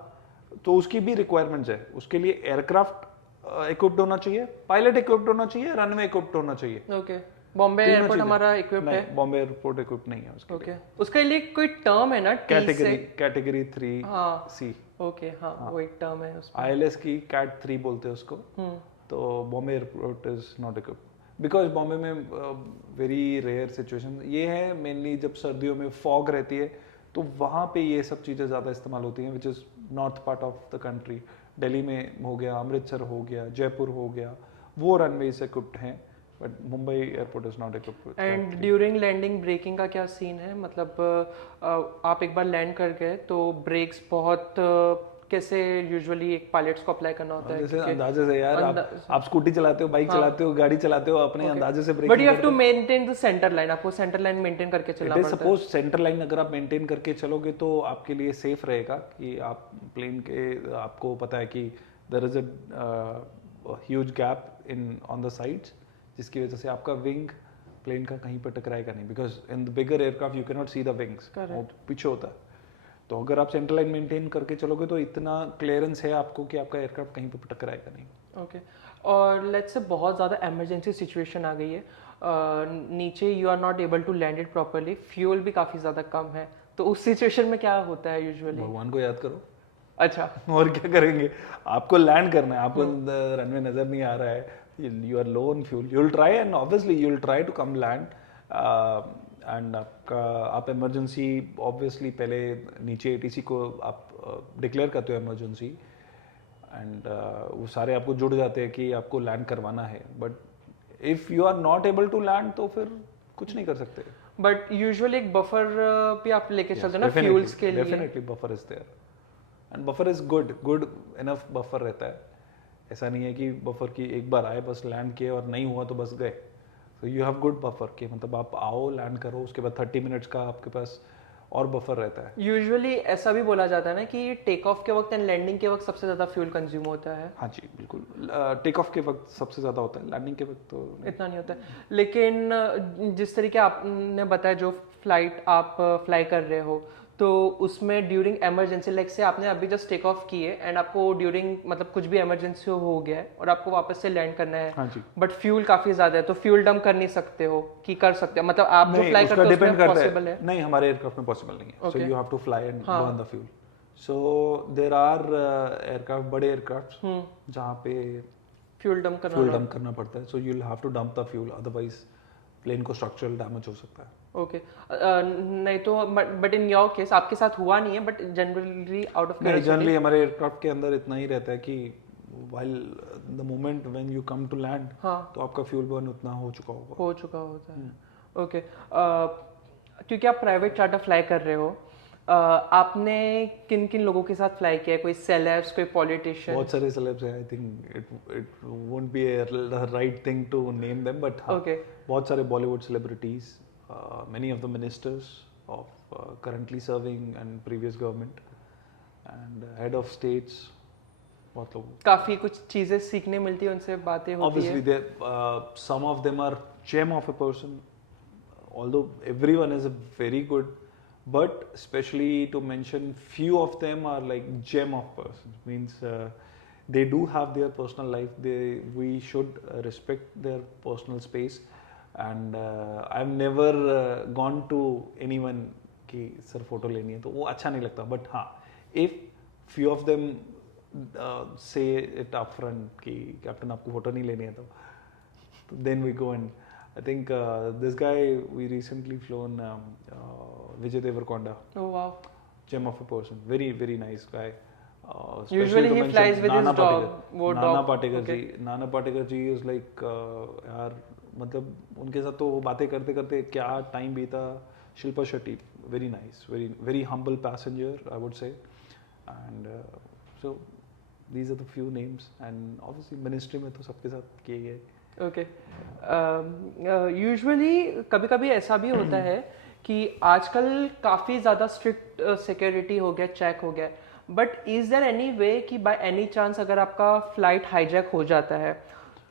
तो उसकी भी रिक्वायरमेंट्स है। उसके लिए एयरक्राफ्ट इक्विप्ड होना चाहिए, पायलट इक्विप्ड होना चाहिए, रनवे इक्विप्ड होना चाहिए। ओके बॉम्बे एयरपोर्ट हमारा इक्विप्ड है? बॉम्बे एयरपोर्ट इक्विप्ड नहीं है उसके ओके उसके लिए कोई टर्म है ना, कैटेगरी 3C। ओके हाँ वो एक टर्म है उसमें। ILS की कैट 3 बोलते हैं उसको। तो Bombay airport is not equipped because Bombay में वेरी रेयर सिचुएशन ये है, मेनली जब सर्दियों में फॉग रहती है तो वहाँ पे ये सब चीज़ें ज़्यादा इस्तेमाल होती हैं, which is north part of the country. Delhi में हो गया, अमृतसर हो गया, जयपुर हो गया, वो रनवेज इक्विप्ड हैं, but Mumbai airport is not equipped. And during landing braking का क्या सीन है? मतलब आप एक बार लैंड कर गए तो ब्रेक्स बहुत कैसे यूजुअली एक पायलट्स को अप्लाई करना होता है? जैसे अंदाजे से यार, आप स्कूटी चलाते हो, बाइक चलाते हो, गाड़ी चलाते हो, अपने अंदाजे से brake. But you have to maintain the centre line, आपको सेंटर लाइन मेंटेन करके चलना पड़ता है। सपोज सेंटर लाइन अगर आप मेंटेन करके चलोगे तो आपके लिए सेफ रहेगा कि आप प्लेन के, आपको पता है कि there is a huge gap in on the sides, जिसकी वजह से आपका विंग प्लेन का कहीं पर टकराएगा नहीं, because in the bigger aircraft you can not see the wings, वो पीछे होता है। तो अगर आप सेंटर लाइन मेंटेन करके चलोगे तो इतना क्लियरेंस है आपको कि आपका एयरक्राफ्ट कहीं पर टकराएगा नहीं। ओके और लेट्स से बहुत ज़्यादा इमरजेंसी सिचुएशन आ गई है, नीचे you are not able to land it properly, fuel भी काफ़ी ज़्यादा कम है, तो उस सिचुएशन में क्या होता है यूजुअली? भगवान को याद करो। अच्छा, और क्या करेंगे, आपको लैंड करना है, आपको रनवे नजर नहीं आ रहा है, you are low on fuel, you will try and obviously you will try to come land and आप इमरजेंसी ऑब्वियसली पहले नीचे एटीसी को आप डिक्लेयर करते हो इमरजेंसी एंड वो सारे आपको जुड़ जाते हैं कि आपको लैंड करवाना है, but if you are not able to land तो फिर कुछ नहीं कर सकते। बट यूजुअली एक बफर भी आप लेके चलते हो ना फ्यूल्स के लिए? Definitely buffer is there and buffer is good enough buffer रहता है। ऐसा नहीं है कि बफर की एक बार आए बस लैंड किए और नहीं हुआ तो बस गए। तो यू हैव गुड बफर के मतलब आप आओ लैंड करो, उसके बाद 30 मिनट्स का आपके पास और बफर रहता है। यूजुअली ऐसा भी बोला जाता है ना कि टेक ऑफ के वक्त एंड लैंडिंग के वक्त सबसे ज्यादा फ्यूल कंज्यूम होता है। हाँ जी बिल्कुल, टेक ऑफ के वक्त सबसे ज़्यादा होता है, लैंडिंग के वक्त तो इतना नहीं होता है। लेकिन जिस तरीके आपने बताया जो फ्लाइट आप फ्लाई कर रहे हो, तो उसमें ड्यूरिंग इमरजेंसी लाइक से आपने अभी जस्ट टेक ऑफ किए एंड आपको ड्यूरिंग मतलब कुछ भी इमरजेंसी हो गया है और आपको वापस से लैंड करना है, हाँ जी, बट फ्यूल काफी ज्यादा है, तो फ्यूल डंप कर नहीं सकते हो कि कर सकते हो? मतलब आप जो नहीं, फ्लाई उसका करते हो डिपेंड उसमें करता पॉसिबल है? नहीं, हमारे एयरक्राफ्ट में पॉसिबल नहीं है, so Okay. You have to fly and हाँ। Burn the fuel. So there are aircraft, बड़े एयरक्राफ्ट जहाँ पे फ्यूल डंप फ्यूल करना? डंप करना पड़ता है, so you will have to dump the fuel, otherwise plane को स्ट्रक्चरल डैमेज हो सकता है। ओके नहीं तो बट इन योर केस आपके साथ हुआ नहीं है, बट जनरली आउट ऑफ नहीं, जनरली हमारे एयरक्राफ्ट के अंदर इतना ही रहता है कि while the moment when you come to land, हाँ तो आपका फ्यूल बर्न उतना हो चुका होगा। हो चुका होता है। ओके क्योंकि आप प्राइवेट चार्टर फ्लाई कर रहे हो, आपने किन किन लोगों के साथ फ्लाई किया है? कोई सेलेब्स, कोई पॉलिटिशियन? बहुत सारे सेलेब्स हैं, I think it won't be the right thing to name them, but हाँ, ओके बहुत सारे Bollywood celebrities, many of the ministers of currently serving and previous government and head of states, बहुत लोग। काफी कुछ चीजें सीखने मिलती है उनसे, बातें होती Obviously, है। some of them are gem of a person, although everyone is a very good, but especially to mention few of them are like gem of persons. Means they do have their personal life. We should respect their personal space. And I've never gone to anyone कि sir photo लेनी है, तो वो अच्छा नहीं लगता। But हाँ, if few of them say it upfront कि कैप्टन आपको फोटो नहीं लेनी है, तो then we go and I think this guy we recently flown Vijay Deverakonda, oh wow, gem of a person, very nice guy. Usually he flies with his dog, वो नाना dog, Patekar okay. Ji, Nana Patekar ji is like यार, मतलब उनके साथ तो बातें करते करते क्या टाइम बीता। Shilpa Shetty, very nice, very humble passenger I would say, and so these are the few names, and obviously ministry में तो सबके साथ किए गए। ओके यूजुअली कभी कभी ऐसा भी होता है कि आजकल काफ़ी ज़्यादा स्ट्रिक्ट सिक्योरिटी हो गया, चेक हो गया, but is there any way कि बाय एनी चांस अगर आपका फ्लाइट हाईजैक हो जाता है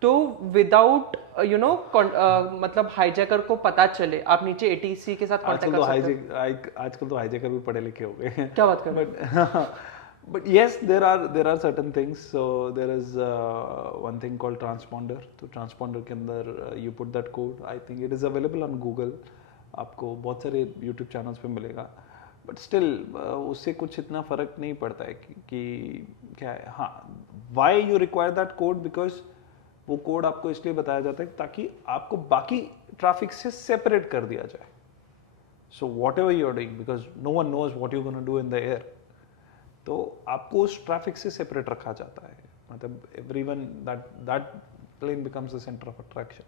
तो विदाउट मतलब हाईजैकर को पता चले आप नीचे एटीसी के साथ कांटेक्ट कर सकते हो? आजकल तो हाईजैकर भी पढ़े लिखे हो गए हैं। क्या बात कर रहे हो? But yes, there are certain things. So there is one thing called transponder. तो transponder के अंदर you put that code. I think it is available on Google. आपको बहुत सारे YouTube channels पे मिलेगा. But still उससे कुछ इतना फर्क नहीं पड़ता है कि क्या है। हाँ, why you require that code? Because वो कोड आपको इसलिए बताया जाता है ताकि आपको बाकी ट्रैफिक से सेपरेट कर दिया जाए। So whatever you are doing, because no one knows what you're going to do in the air. तो आपको उस ट्रैफिक से सेपरेट रखा जाता है, मतलब everyone that plane becomes the centre of attraction.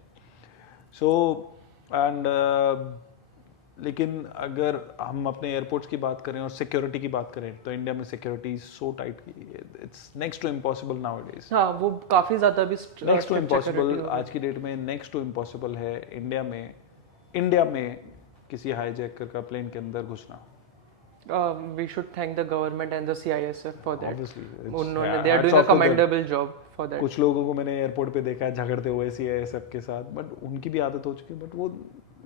So and लेकिन अगर हम अपने एयरपोर्ट्स की बात करें और सिक्योरिटी की बात करें तो इंडिया में सिक्योरिटी सो टाइट की, it's next to impossible nowadays. हाँ, वो काफ़ी ज़्यादा भी नेक्स्ट टू इम्पॉसिबल, आज की डेट में नेक्स्ट टू इम्पॉसिबल है इंडिया में किसी हाईजैकर का प्लेन के अंदर घुसना। We should thank the government and the CISF for that. Obviously, उन्होंने they are doing a commendable job for that. कुछ लोगों को मैंने एयरपोर्ट पे देखा है झगड़ते हुए CISF के साथ, बट उनकी भी आदत हो चुकी है। बट वो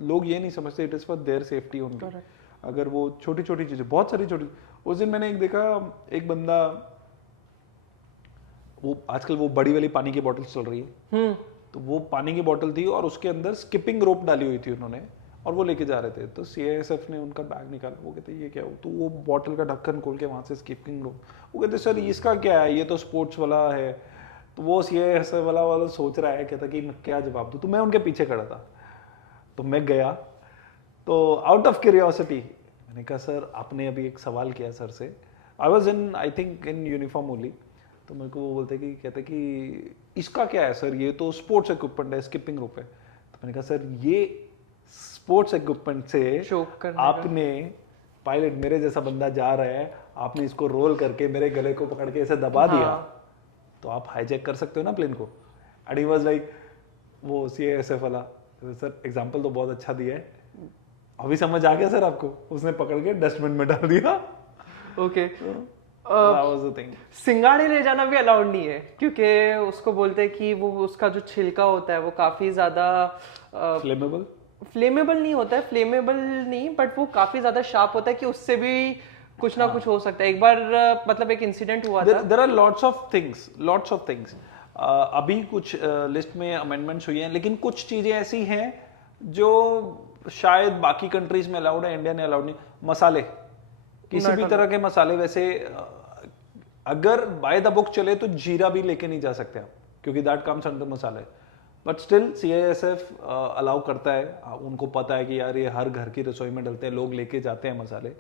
लोग ये नहीं समझते it is for their safety only. अगर वो छोटी छोटी चीजें, बहुत सारी छोटी, उस दिन मैंने एक देखा, एक बंदा, वो आजकल वो बड़ी वाली पानी की बोतल चल रही है, तो वो पानी की बोतल थी और उसके अंदर स्किपिंग रोप डाली हुई थी उन्होंने, और वो लेके जा रहे थे, तो CISF ने उनका बैग निकाला, वो कहते ये क्या हो, तो वो बॉटल का ढक्कन खोल के वहाँ से स्कीपिंग रोप, वो कहते सर इसका क्या है, ये तो स्पोर्ट्स वाला है। तो वो CISF वाला सोच रहा है, कहता कि मैं क्या जवाब दूँ, तो मैं उनके पीछे खड़ा था, तो मैं गया, तो आउट ऑफ क्यूरियोसिटी मैंने कहा सर आपने अभी एक सवाल किया सर से, I was in I think in uniform only, तो मेरे को वो बोलते कि कहते कि इसका क्या है सर, ये तो स्पोर्ट्स इक्विपमेंट है, स्किपिंग रोप है। तो मैंने कहा सर ये स्पोर्ट्स इक्विपमेंट से आपने पायलट मेरे जैसा बंदा जा रहा है, आपने इसको रोल करके मेरे गले को पकड़ के ऐसे दबा दिया, तो आप हाईजैक कर सकते हो ना प्लेन को। एंड ही वाज लाइक, वो CISF वाला, सर एग्जांपल तो बहुत अच्छा दिया है, अभी समझ आ गया सर आपको, उसने पकड़ के डस्टबिन में डाल दिया। Okay, that was the thing. सिंगाड़े ले जाना भी अलाउड नहीं है, क्योंकि उसको बोलते हैं कि वो उसका जो छिलका होता है वो काफी ज्यादा फ्लेमेबल नहीं होता है, फ्लेमेबल नहीं, बट वो काफी ज्यादा शार्प होता है कि उससे भी कुछ ना कुछ हो सकता है। एक बार मतलब एक इंसिडेंट हुआ था। There are lots of things. अभी कुछ लिस्ट में अमेंडमेंट्स हुई हैं, लेकिन कुछ चीजें ऐसी हैं जो शायद बाकी कंट्रीज में अलाउड है, इंडिया में अलाउड नहीं। मसाले, किसी भी तरह के मसाले, वैसे अगर बाय द बुक चले तो जीरा भी लेके नहीं जा सकते आप, क्योंकि दैट कम्स अंडर मसाले, बट स्टिल CISF अलाउ करता है, उनको पता है कि यार ये हर घर की रसोई में डलते हैं, लोग लेके जाते हैं मसाले,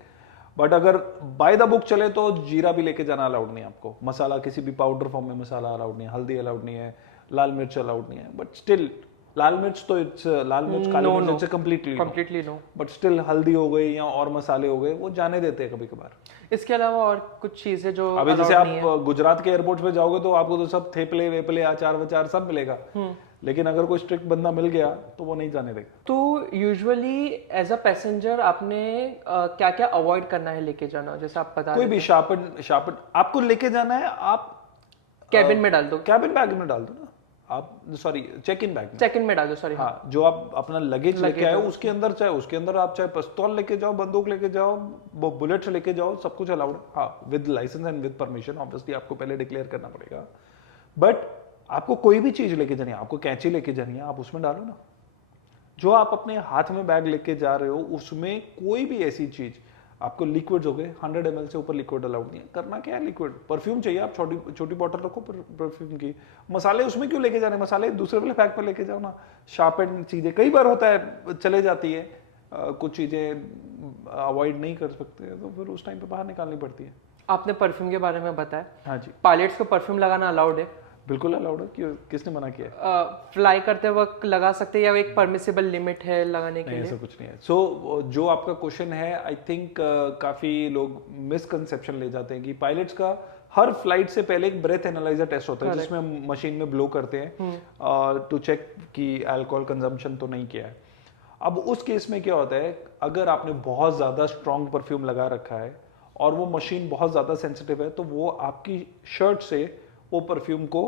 बट अगर बाय द बुक चले तो जीरा भी लेके जाना अलाउड नहीं है आपको। मसाला किसी भी पाउडर फॉर्म में मसाला अलाउड नहीं है, हल्दी अलाउड नहीं है, लाल मिर्च अलाउड नहीं है, बट स्टिल लाल मिर्च तो लाल मिर्च काली मिर्च कंप्लीटली नो, बट स्टिल हल्दी हो गई या और मसाले हो गए वो जाने देते हैं कभी कभार। इसके अलावा और कुछ चीजें जो अभी जैसे आप गुजरात के एयरपोर्ट पे जाओगे तो आपको तो सब थेपले वेपले अचार वचार सब मिलेगा, लेकिन अगर कोई स्ट्रिक्ट बंदा मिल गया तो वो नहीं जाने देगा। तो यूजुअली एज अ पैसेंजर आपने क्या क्या अवॉइड करना है लेके जाना, जैसे आप बता कोई भी शार्पन आपको लेके जाना है, आप कैबिन में डाल दो, कैबिन बैग में डाल दो ना आप, सॉरी चेक इन में डाल दो, सॉरी हाँ, जो आप अपना लगेज लेके आए उसके अंदर, उसके अंदर आप चाहे पिस्तौल लेके जाओ, बंदूक लेके जाओ, बुलेट्स लेके जाओ, सब कुछ अलाउड है, हाँ with licence and with permission, obviously आपको पहले डिक्लेयर करना पड़ेगा। बट आपको कोई भी चीज लेके जानी है, आपको कैंची लेके जानी है, आप उसमें डालो ना। जो आप अपने हाथ में बैग लेके जा रहे हो उसमें कोई भी ऐसी चीज, आपको लिक्विड्स हो गए, 100 ml से ऊपर लिक्विड अलाउड नहीं है। करना क्या है, लिक्विड परफ्यूम चाहिए, आप छोटी बॉटल रखो परफ्यूम की। मसाले उसमें क्यों लेके जाने, मसाले दूसरे वाले पैक पर लेके जाओ ना। शार्पेन चीजें कई बार होता है चले जाती है, कुछ चीजें अवॉइड नहीं कर सकते, तो फिर उस टाइम पे बाहर निकालनी पड़ती है। आपने परफ्यूम के बारे में बताया, हाँ जी, पायलट्स को परफ्यूम लगाना अलाउड है? बिल्कुल अलाउड है, क्यों, किसने मना किया? फ्लाई करते वक्त लगा सकते हैं या एक परमिसिबल लिमिट है लगाने के लिए? ऐसा कुछ नहीं है। सो जो आपका क्वेश्चन है, आई थिंक काफी लोग मिसकंसेप्शन ले जाते हैं कि पायलट्स का हर फ्लाइट से पहले एक ब्रेथ एनालाइजर टेस्ट होता है, जिसमें मशीन में ब्लो करते हैं टू चेक कि अल्कोहल कंजम्पशन तो नहीं किया है। अब उस केस में क्या होता है, अगर आपने बहुत ज्यादा स्ट्रॉन्ग परफ्यूम लगा रखा है और वो मशीन बहुत ज्यादा सेंसिटिव है, तो वो आपकी शर्ट से वो परफ्यूम को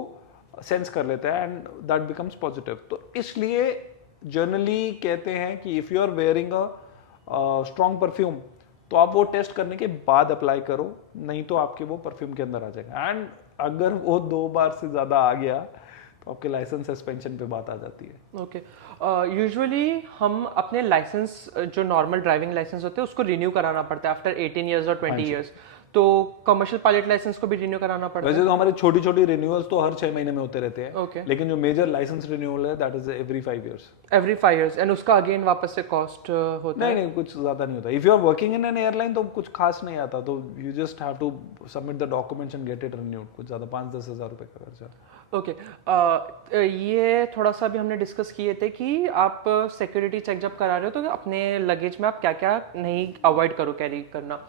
सेंस कर लेता है एंड दैट बिकम्स पॉजिटिव। तो इसलिए जनरली कहते हैं कि if you are wearing a strong perfume तो आप वो टेस्ट करने के बाद अप्लाई करो, नहीं तो आपके वो परफ्यूम के अंदर आ जाएगा। एंड अगर वो 2 बार से ज्यादा आ गया तो आपके लाइसेंस सस्पेंशन पे बात आ जाती है। ओके, यूजुअली हम अपने लाइसेंस जो नॉर्मल ड्राइविंग लाइसेंस होते हैं उसको रिन्यू कराना पड़ता है आफ्टर 18 ईयर्स और 20 ईयर्स, तो कमर्शियल पायलट लाइसेंस को भी रिन्यू कराना पड़ता है? वैसे तो हमारी छोटी छोटी रिन्यूअल्स तो हर 6 महीने में होते रहते हैं, okay. लेकिन जो मेजर लाइसेंस रिन्यूअल है that is every 5 years. Every 5 years, and उसका अगेन वापस से कॉस्ट होता है? नहीं, कुछ ज्यादा नहीं होता। If you are working in an airline तो कुछ खास नहीं आता, तो you just have to submit the documents and get it renewed. कुछ ज्यादा 5-10 हज़ार रुपए का खर्चा। ओके, ये थोड़ा सा भी हमने डिस्कस किए थे कि आप सिक्योरिटी चेक जब करा रहे हो तो अपने लगेज में आप क्या क्या नहीं अवॉइड करो कैरी करना।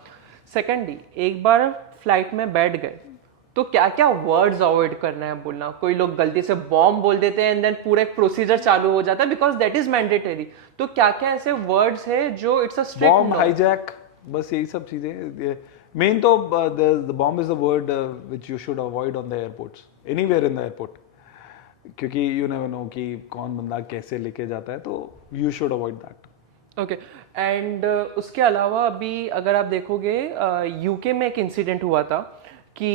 सेकेंडली, एक बार फ्लाइट में बैठ गए तो क्या क्या वर्ड्स अवॉइड करना है बोलना? कोई लोग गलती से बॉम्ब बोल देते हैं एंड देन पूरा एक प्रोसीजर चालू हो जाता है बिकॉज दैट इज मैंडेटरी। तो क्या क्या ऐसे वर्ड्स है जो it's a strict bomb, hijack, बस यही सब चीजें। मेन तो the bomb is the word which you should avoid on the airports, anywhere in the airport, क्योंकि यू नेवर नो कि कौन बंदा कैसे लेके जाता है, तो you should avoid that. Okay, and उसके अलावा अभी अगर आप देखोगे यूके में एक इंसिडेंट हुआ था कि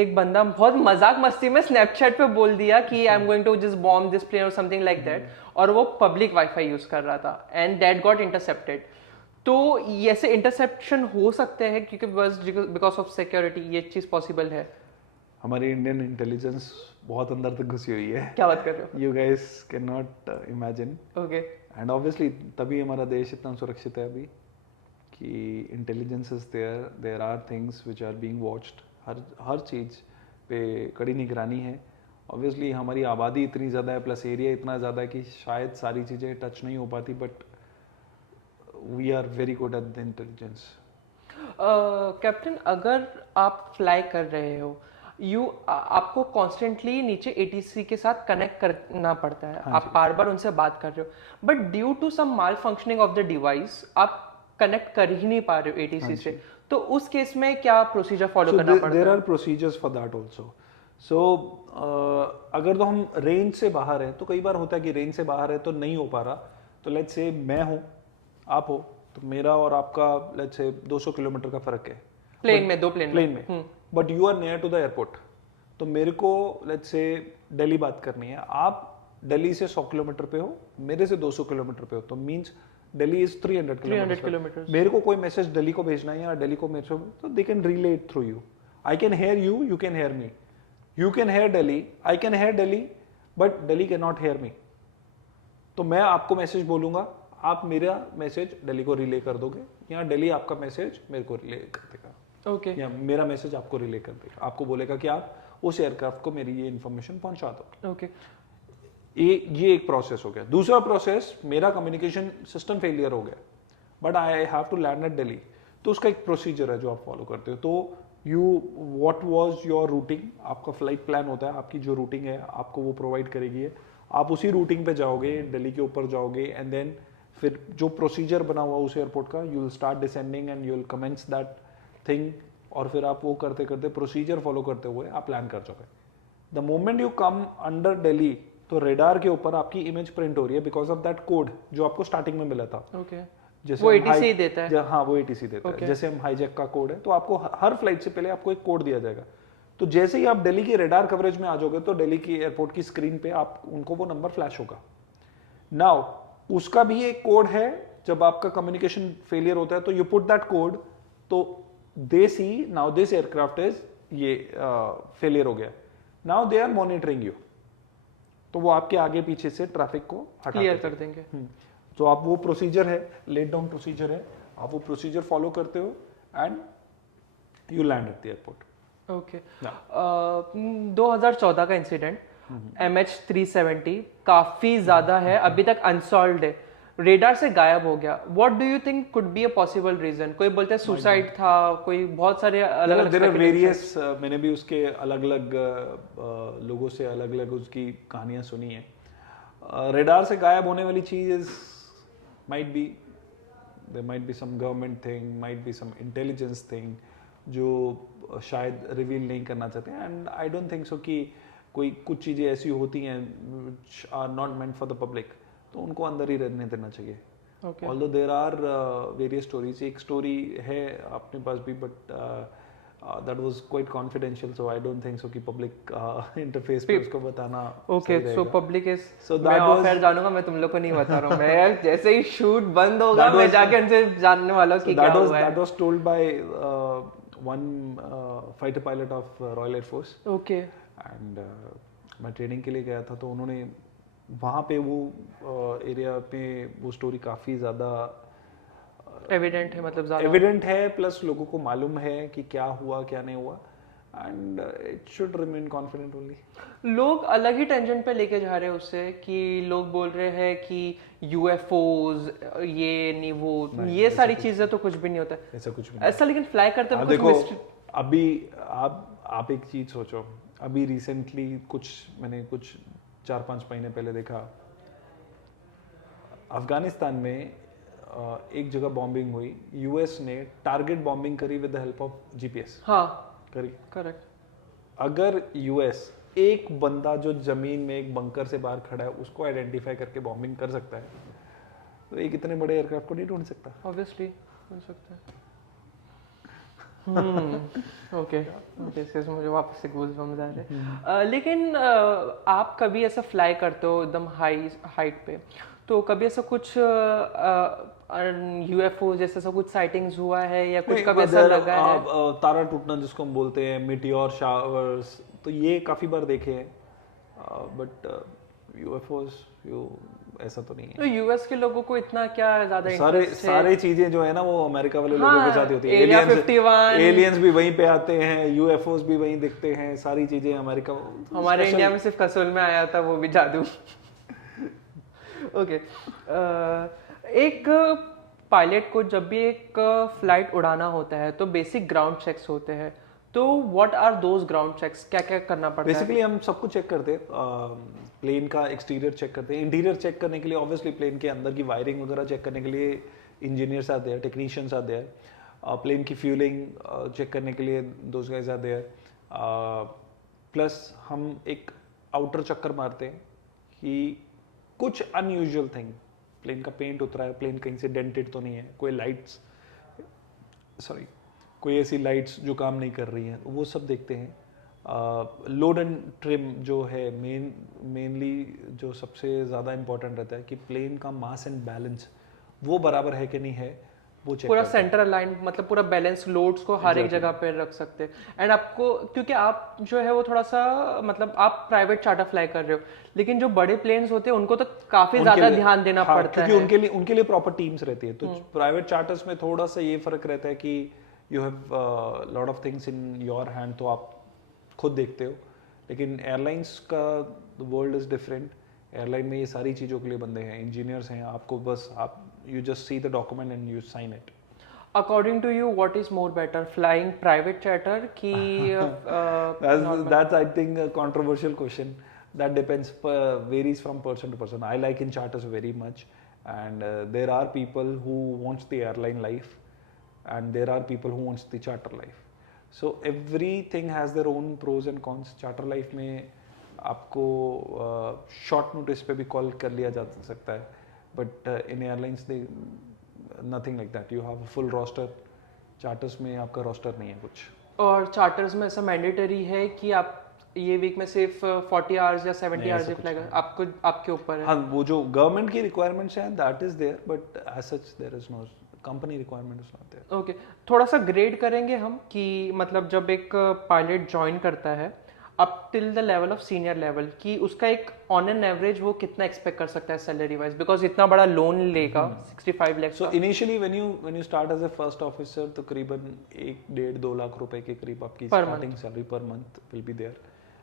एक बंदा बहुत मजाक मस्ती में स्नैपचैट पे बोल दिया कि I am going to just bomb this plane और समथिंग लाइक दैट, और वो पब्लिक वाईफाई यूज कर रहा था एंड दैट गॉट इंटरसेप्टेड। तो ऐसे इंटरसेप्शन हो सकते हैं क्योंकि बस बिकॉज ऑफ सिक्योरिटी ये चीज पॉसिबल है। हमारी इंडियन इंटेलिजेंस बहुत अंदर तक घुसी हुई है, क्या बात कर रहे हो? You guys cannot imagine. Okay, and obviously तभी हमारा देश इतना सुरक्षित है अभी कि intelligence is there, there are things which are being watched, हर चीज़ पे कड़ी निगरानी है। ऑब्वियसली हमारी आबादी इतनी ज़्यादा है, प्लस एरिया इतना ज़्यादा है कि शायद सारी चीज़ें टच नहीं हो पाती, but we are very good at the intelligence. Captain अगर आप फ्लाई कर रहे हो, आपको कॉन्स्टेंटली नीचे एटीसी के साथ कनेक्ट करना पड़ता है, आप बार बार उनसे बात कर रहे हो, but due to some malfunctioning of the device आप कनेक्ट कर ही नहीं पा रहे हो एटीसी से, तो उस केस में क्या प्रोसीजर फॉलो करना पड़ता है? There are procedures for that also. So अगर तो हम रेंज से बाहर हैं, तो कई बार होता है कि रेंज से बाहर है तो नहीं हो पा रहा, तो लेट्स से मैं हूँ आप हो, तो मेरा और आपका लेट्स से 200 किलोमीटर का फर्क है प्लेन में, दो प्लेन में, but you are near to the airport. तो मेरे को लेट्स से दिल्ली बात करनी है, आप दिल्ली से 100 किलोमीटर पे हो, मेरे से 200 किलोमीटर पे हो, तो मींस दिल्ली इज 300 किलोमीटर। मेरे को कोई मैसेज दिल्ली को भेजना है या दिल्ली को मेरे को, तो they can relay it through you. I can hear you, you can hear me, you can hear Delhi, I can hear Delhi, but Delhi can not hear me. तो मैं आपको मैसेज बोलूंगा, आप मेरा मैसेज दिल्ली को रिले कर दोगे, या दिल्ली आपका मैसेज मेरे को रिले कर देगा। ओके, या मेरा मैसेज आपको रिले कर देगा, आपको बोलेगा कि आप उस एयरक्राफ्ट को मेरी ये इन्फॉर्मेशन पहुंचा दो। ओके, ये एक प्रोसेस हो गया। दूसरा प्रोसेस, मेरा कम्युनिकेशन सिस्टम फेलियर हो गया, but I have to land at Delhi, तो उसका एक प्रोसीजर है जो आप फॉलो करते हो। तो व्हाट वाज योर रूटिंग, आपका फ्लाइट प्लान होता है, आपकी जो रूटिंग है आपको वो प्रोवाइड करेगी है, आप उसी रूटिंग पे जाओगे, दिल्ली के ऊपर जाओगे, एंड देन फिर जो प्रोसीजर बना हुआ उस एयरपोर्ट का, you will start descending and you will commence that thing, और फिर आप वो करते करते प्रोसीजर फॉलो करते हुए आप लैंड कर जाओगे। The moment you come under Delhi, तो रेडार के ऊपर आपकी इमेज प्रिंट हो रही है बिकॉज ऑफ दैट कोड जो आपको स्टार्टिंग में मिला था। ओके, जैसे वो एटीसी देता है। हाँ, वो एटीसी देता है। जैसे हम हाईजैक का कोड है, तो आपको हर फ्लाइट से पहले आपको एक कोड दिया जाएगा। तो जैसे ही आप दिल्ली की रेडार कवरेज में आ जाओगे, तो दिल्ली की एयरपोर्ट की स्क्रीन पे आप उनको वो नंबर फ्लैश होगा। नाउ उसका भी एक कोड है, जब आपका कम्युनिकेशन फेलियर होता है तो यू पुट दैट कोड, तो they see now this aircraft is ये फेलियर हो गया, now they are monitoring you, तो वो आपके आगे पीछे से ट्रैफिक को क्लियर कर देंगे। तो आप वो प्रोसीजर है, लेट डाउन प्रोसीजर है, आप वो प्रोसीजर फॉलो करते हो and you land at the airport. Okay, 2014 का इंसिडेंट MH370 काफी ज्यादा है, अभी तक अनसॉल्व्ड है, रेडार से गायब हो गया। What do you think could be a possible reason? कोई बोलते हैं सुसाइड था, कोई बहुत सारे अलग अलग वेरियस, मैंने भी उसके अलग अलग लोगों से अलग अलग उसकी कहानियां सुनी है। रेडार से गायब होने वाली चीज might be there might be some government thing, might be some intelligence thing जो शायद रिवील नहीं करना चाहते हैं, एंड आई डोंट थिंक सो कि कोई कुछ चीज़ें ऐसी होती हैं which are not meant for the public, तो उनको अंदर ही रहने देना चाहिए। Although there are various stories, एक स्टोरी है अपने पास भी, but that was quite confidential, so I don't think so कि public interface पे उसको बताना okay, so public is, So मैं ऑफ एयर जानूंगा, मैं तुम लोग को नहीं बता रहा हूँ। मैं जैसे ही शूट बंद होगा मैं जाके उनसे जानने वाला हूँ कि क्या हुआ है। That was told by one fighter pilot of Royal Air Force. Okay, and मैं ट्रेनिंग के लिए गया था, तो उन्होंने वहाँ पे वो एरिया पे वो स्टोरी काफ़ी ज़्यादा एविडेंट है, मतलब ज्यादा एविडेंट है, प्लस लोगों को मालूम है कि क्या हुआ क्या नहीं हुआ, and it should remain confident only. लोग अलग ही टेंशन पे लेके जा रहे हैं उससे, कि लोग बोल रहे हैं कि यूएफओज ये नहीं वो, ये सारी चीजें तो कुछ भी नहीं होता ऐसा कुछ भी ऐसा, लेकिन फ्लाई करते नहीं। हुए देखो कुछ अभी आप एक चीज सोचो, अभी रिसेंटली मैंने कुछ 4-5 महीने पहले देखा, अफगानिस्तान में एक जगह बॉम्बिंग हुई, यूएस ने टारगेट बॉम्बिंग करी with the help of GPS. हाँ, करी, करेक्ट। अगर यूएस एक बंदा जो जमीन में एक बंकर से बाहर खड़ा है उसको आइडेंटिफाई करके बॉम्बिंग कर सकता है, तो एक इतने बड़े एयरक्राफ्ट को नहीं ढूंढ सकता। ऑब्वियसली हो सकता है। ओके ओके, इससे मुझे वापस से गूज बम्स आ रहे लेकिन आप कभी ऐसा फ्लाई करते हो एकदम हाई हाइट पे, तो कभी ऐसा कुछ यूएफओ जैसा सब कुछ साइटिंग्स हुआ है या कुछ कभी ऐसा लगा है? तारा टूटना जिसको हम बोलते हैं, मीटियोर शावर्स, तो ये काफी बार देखे हैं, बट यूएफओस ऐसा तो नहीं है। तो यूएस के लोगों को इतना क्या ज्यादा सारे इंटरेस्ट है? सारे चीजें जो है ना वो अमेरिका वाले लोगों के साथ ही होती है। एरिया 51 एलियंस भी वहीं पे आते हैं, यूएफओस भी वहीं दिखते हैं, सारी चीजें अमेरिका। हमारे इंडिया में सिर्फ कसोल में आया था वो भी जादू। ओके, एक पायलट को जब भी एक फ्लाइट उड़ाना होता है तो बेसिक ग्राउंड चेक्स होते हैं, तो what are those ground checks, क्या क्या करना पड़ता है? बेसिकली हम सब कुछ चेक करते हैं, प्लेन का एक्सटीरियर चेक करते हैं, इंटीरियर चेक करने के लिए ऑब्वियसली प्लेन के अंदर की वायरिंग वगैरह चेक करने के लिए इंजीनियर्स आते हैं, टेक्नीशियंस आते हैं, प्लेन की फ्यूलिंग चेक करने के लिए दोज गाइज आते हैं, प्लस हम एक आउटर चक्कर मारते हैं कि कुछ अनयूजुअल थिंग, प्लेन का पेंट उतरा है, प्लेन कहीं से डेंटेड तो नहीं है, कोई ऐसी लाइट्स जो काम नहीं कर रही हैं, वो सब देखते हैं। लोड एंड ट्रिम जो है मेनली जो सबसे ज़्यादा इंपॉर्टेंट रहता है कि प्लेन का मास एंड बैलेंस वो बराबर है कि नहीं है, वो चेक पूरा सेंटर अलाइन, मतलब पूरा बैलेंस लोड्स को हर एक जगह पे रख सकते हैं। एंड आपको, क्योंकि आप जो है वो थोड़ा सा, मतलब आप प्राइवेट चार्टर फ्लाई कर रहे हो, लेकिन जो बड़े प्लेन्स होते हैं उनको तो काफी ज्यादा ध्यान देना पड़ता है, क्योंकि उनके लिए प्रॉपर टीम्स रहती है। तो प्राइवेट चार्टर्स में थोड़ा सा ये फर्क रहता है कि you have lot of things in your hand, तो आप खुद देखते हो, लेकिन एयरलाइंस का वर्ल्ड इज डिफरेंट। एयरलाइन में ये सारी चीज़ों के लिए बंदे हैं, इंजीनियर्स हैं, आपको बस आप you just see the document and you sign it. According to you what is more better, flying private charter की that's I think a controversial question. That depends, varies from person to person. I like in charters very much, and there are people who wants the airline life, and there are people who wants the charter life. So everything has their own pros and cons. Charter life में आपको short notice पे भी call कर लिया जा सकता है, but in airlines they nothing like that. You have a full roster. Charters में आपका roster नहीं है कुछ। और चार्टर्स में ऐसा मैंडेटरी है कि आप ये वीक में सिर्फ 40 आवर्स या 70 आवर्स फ्लाई कर, आपको आपके ऊपर है। हाँ, वो जो गवर्नमेंट की रिक्वायरमेंट्स हैं that is there, but as such there is no company requirement is not there. Okay, थोड़ा सा ग्रेड करेंगे हम कि मतलब जब एक पायलट ज्वाइन करता है up till the level of senior level, कि उसका एक ऑन एन एवरेज वो कितना एक्सपेक्ट कर सकता है सैलरी वाइज, बिकॉज इतना बड़ा लोन लेगा 65 lakh. So initially when you start as a first officer, तो करीबन 1-1.5-2 लाख रुपए के करीब आपकी starting salary per month will be there,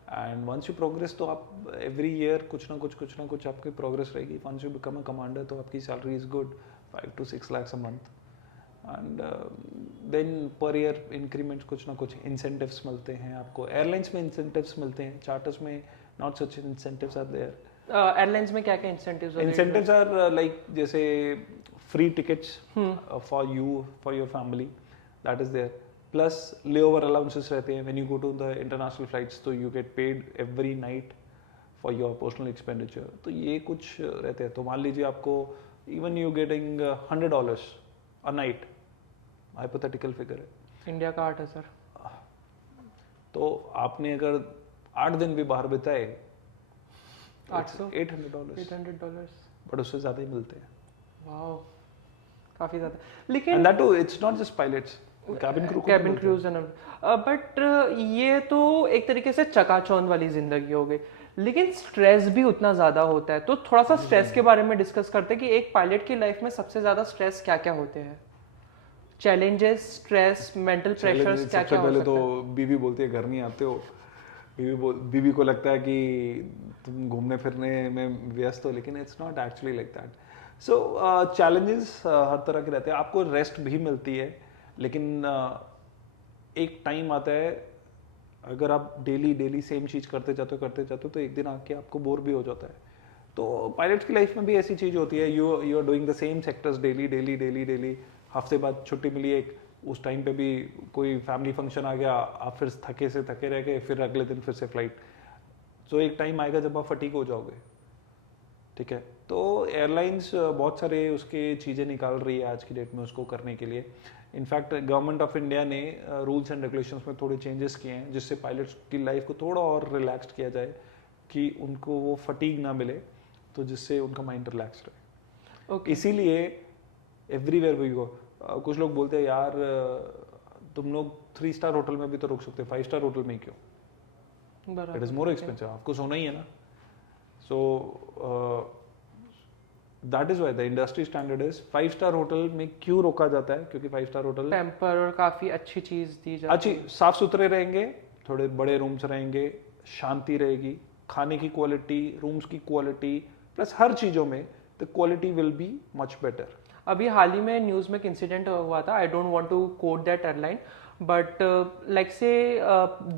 and once you progress तो आप एवरी ईयर कुछ ना कुछ आपकी प्रोग्रेस रहेगी। Once you become a commander तो आपकी salary is good 5 to 6 lakhs a month, and then per year increment कुछ ना कुछ इंसेंटिव्स मिलते हैं आपको। एयरलाइंस में इंसेंटिव्स मिलते हैं, चार्टर्स में not such incentives are there. Airlines में क्या क्या इंसेंटिव्स होते हैं? इंसेंटिव्स आर लाइक जैसे free tickets for you for your family, that is there, plus layover allowances रहते हैं। When you go to the international flights तो you get paid every night for your personal expenditure, तो ये कुछ रहते हैं। तो मान लीजिए आपको even you getting $100 a night, hypothetical figure है, इंडिया का 8,000, तो आपने अगर 8 दिन भी बाहर बिताए 800 $800, बट उससे ज्यादा ही मिलते हैं। वाओ, काफी ज्यादा। लेकिन and that too it's not just pilots, cabin crews and but ये तो एक तरीके से चकाचौंध वाली जिंदगी हो गई, लेकिन स्ट्रेस भी उतना ज्यादा होता है। तो थोड़ा सा स्ट्रेस के बारे में डिस्कस करते हैं कि एक पायलट की लाइफ में सबसे ज्यादा स्ट्रेस क्या क्या होते हैं, चैलेंजेस, स्ट्रेस, मेंटल प्रेशर्स क्या क्या हो सकता है? सबसे पहले तो बीवी बोलती है घर नहीं आते हो, बीवी को लगता है कि तुम घूमने फिरने में व्यस्त हो, लेकिन it's not actually like that. So challenges हर तरह के रहते हैं, आपको रेस्ट भी मिलती है, लेकिन एक टाइम आता है अगर आप डेली सेम चीज़ करते जाते हो तो एक दिन आके आपको बोर भी हो जाता है। तो पायलट्स की लाइफ में भी ऐसी चीज़ होती है, you are doing the same sectors daily, हफ्ते बाद छुट्टी मिली एक, उस टाइम पे भी कोई फैमिली फंक्शन आ गया, आप फिर थके रह गए, फिर अगले दिन फिर से फ्लाइट। तो एक टाइम आएगा जब आप फटीग हो जाओगे, ठीक है। तो एयरलाइंस बहुत सारे उसके चीज़ें निकाल रही है आज की डेट में उसको करने के लिए। इनफैक्ट गवर्नमेंट ऑफ इंडिया ने रूल्स एंड रेगुलेशंस में थोड़े चेंजेस किए हैं जिससे पायलट्स की लाइफ को थोड़ा और रिलैक्स्ड किया जाए कि उनको वो फटीग ना मिले, तो जिससे उनका माइंड रिलैक्स रहे। इसीलिए एवरीवेयर वी गो, कुछ लोग बोलते हैं यार तुम लोग 3 स्टार होटल में भी तो रुक सकते हो, 5 स्टार होटल में क्यों? इट इज मोर एक्सपेंसिव, आपको सोना ही है ना। So that is why the industry standard is 5 star hotel में क्यों रोका जाता है, क्योंकि 5 स्टार होटल पैम्पर और काफी अच्छी चीज दी जाती अच्छी, साफ सुथरे रहेंगे, थोड़े बड़े रूम्स रहेंगे, शांति रहेगी, खाने की क्वालिटी, रूम्स की क्वालिटी, प्लस हर चीजों में the quality will be much better. अभी हाल ही में न्यूज़ में एक इंसिडेंट हुआ था, I don't want to quote that airline, but like से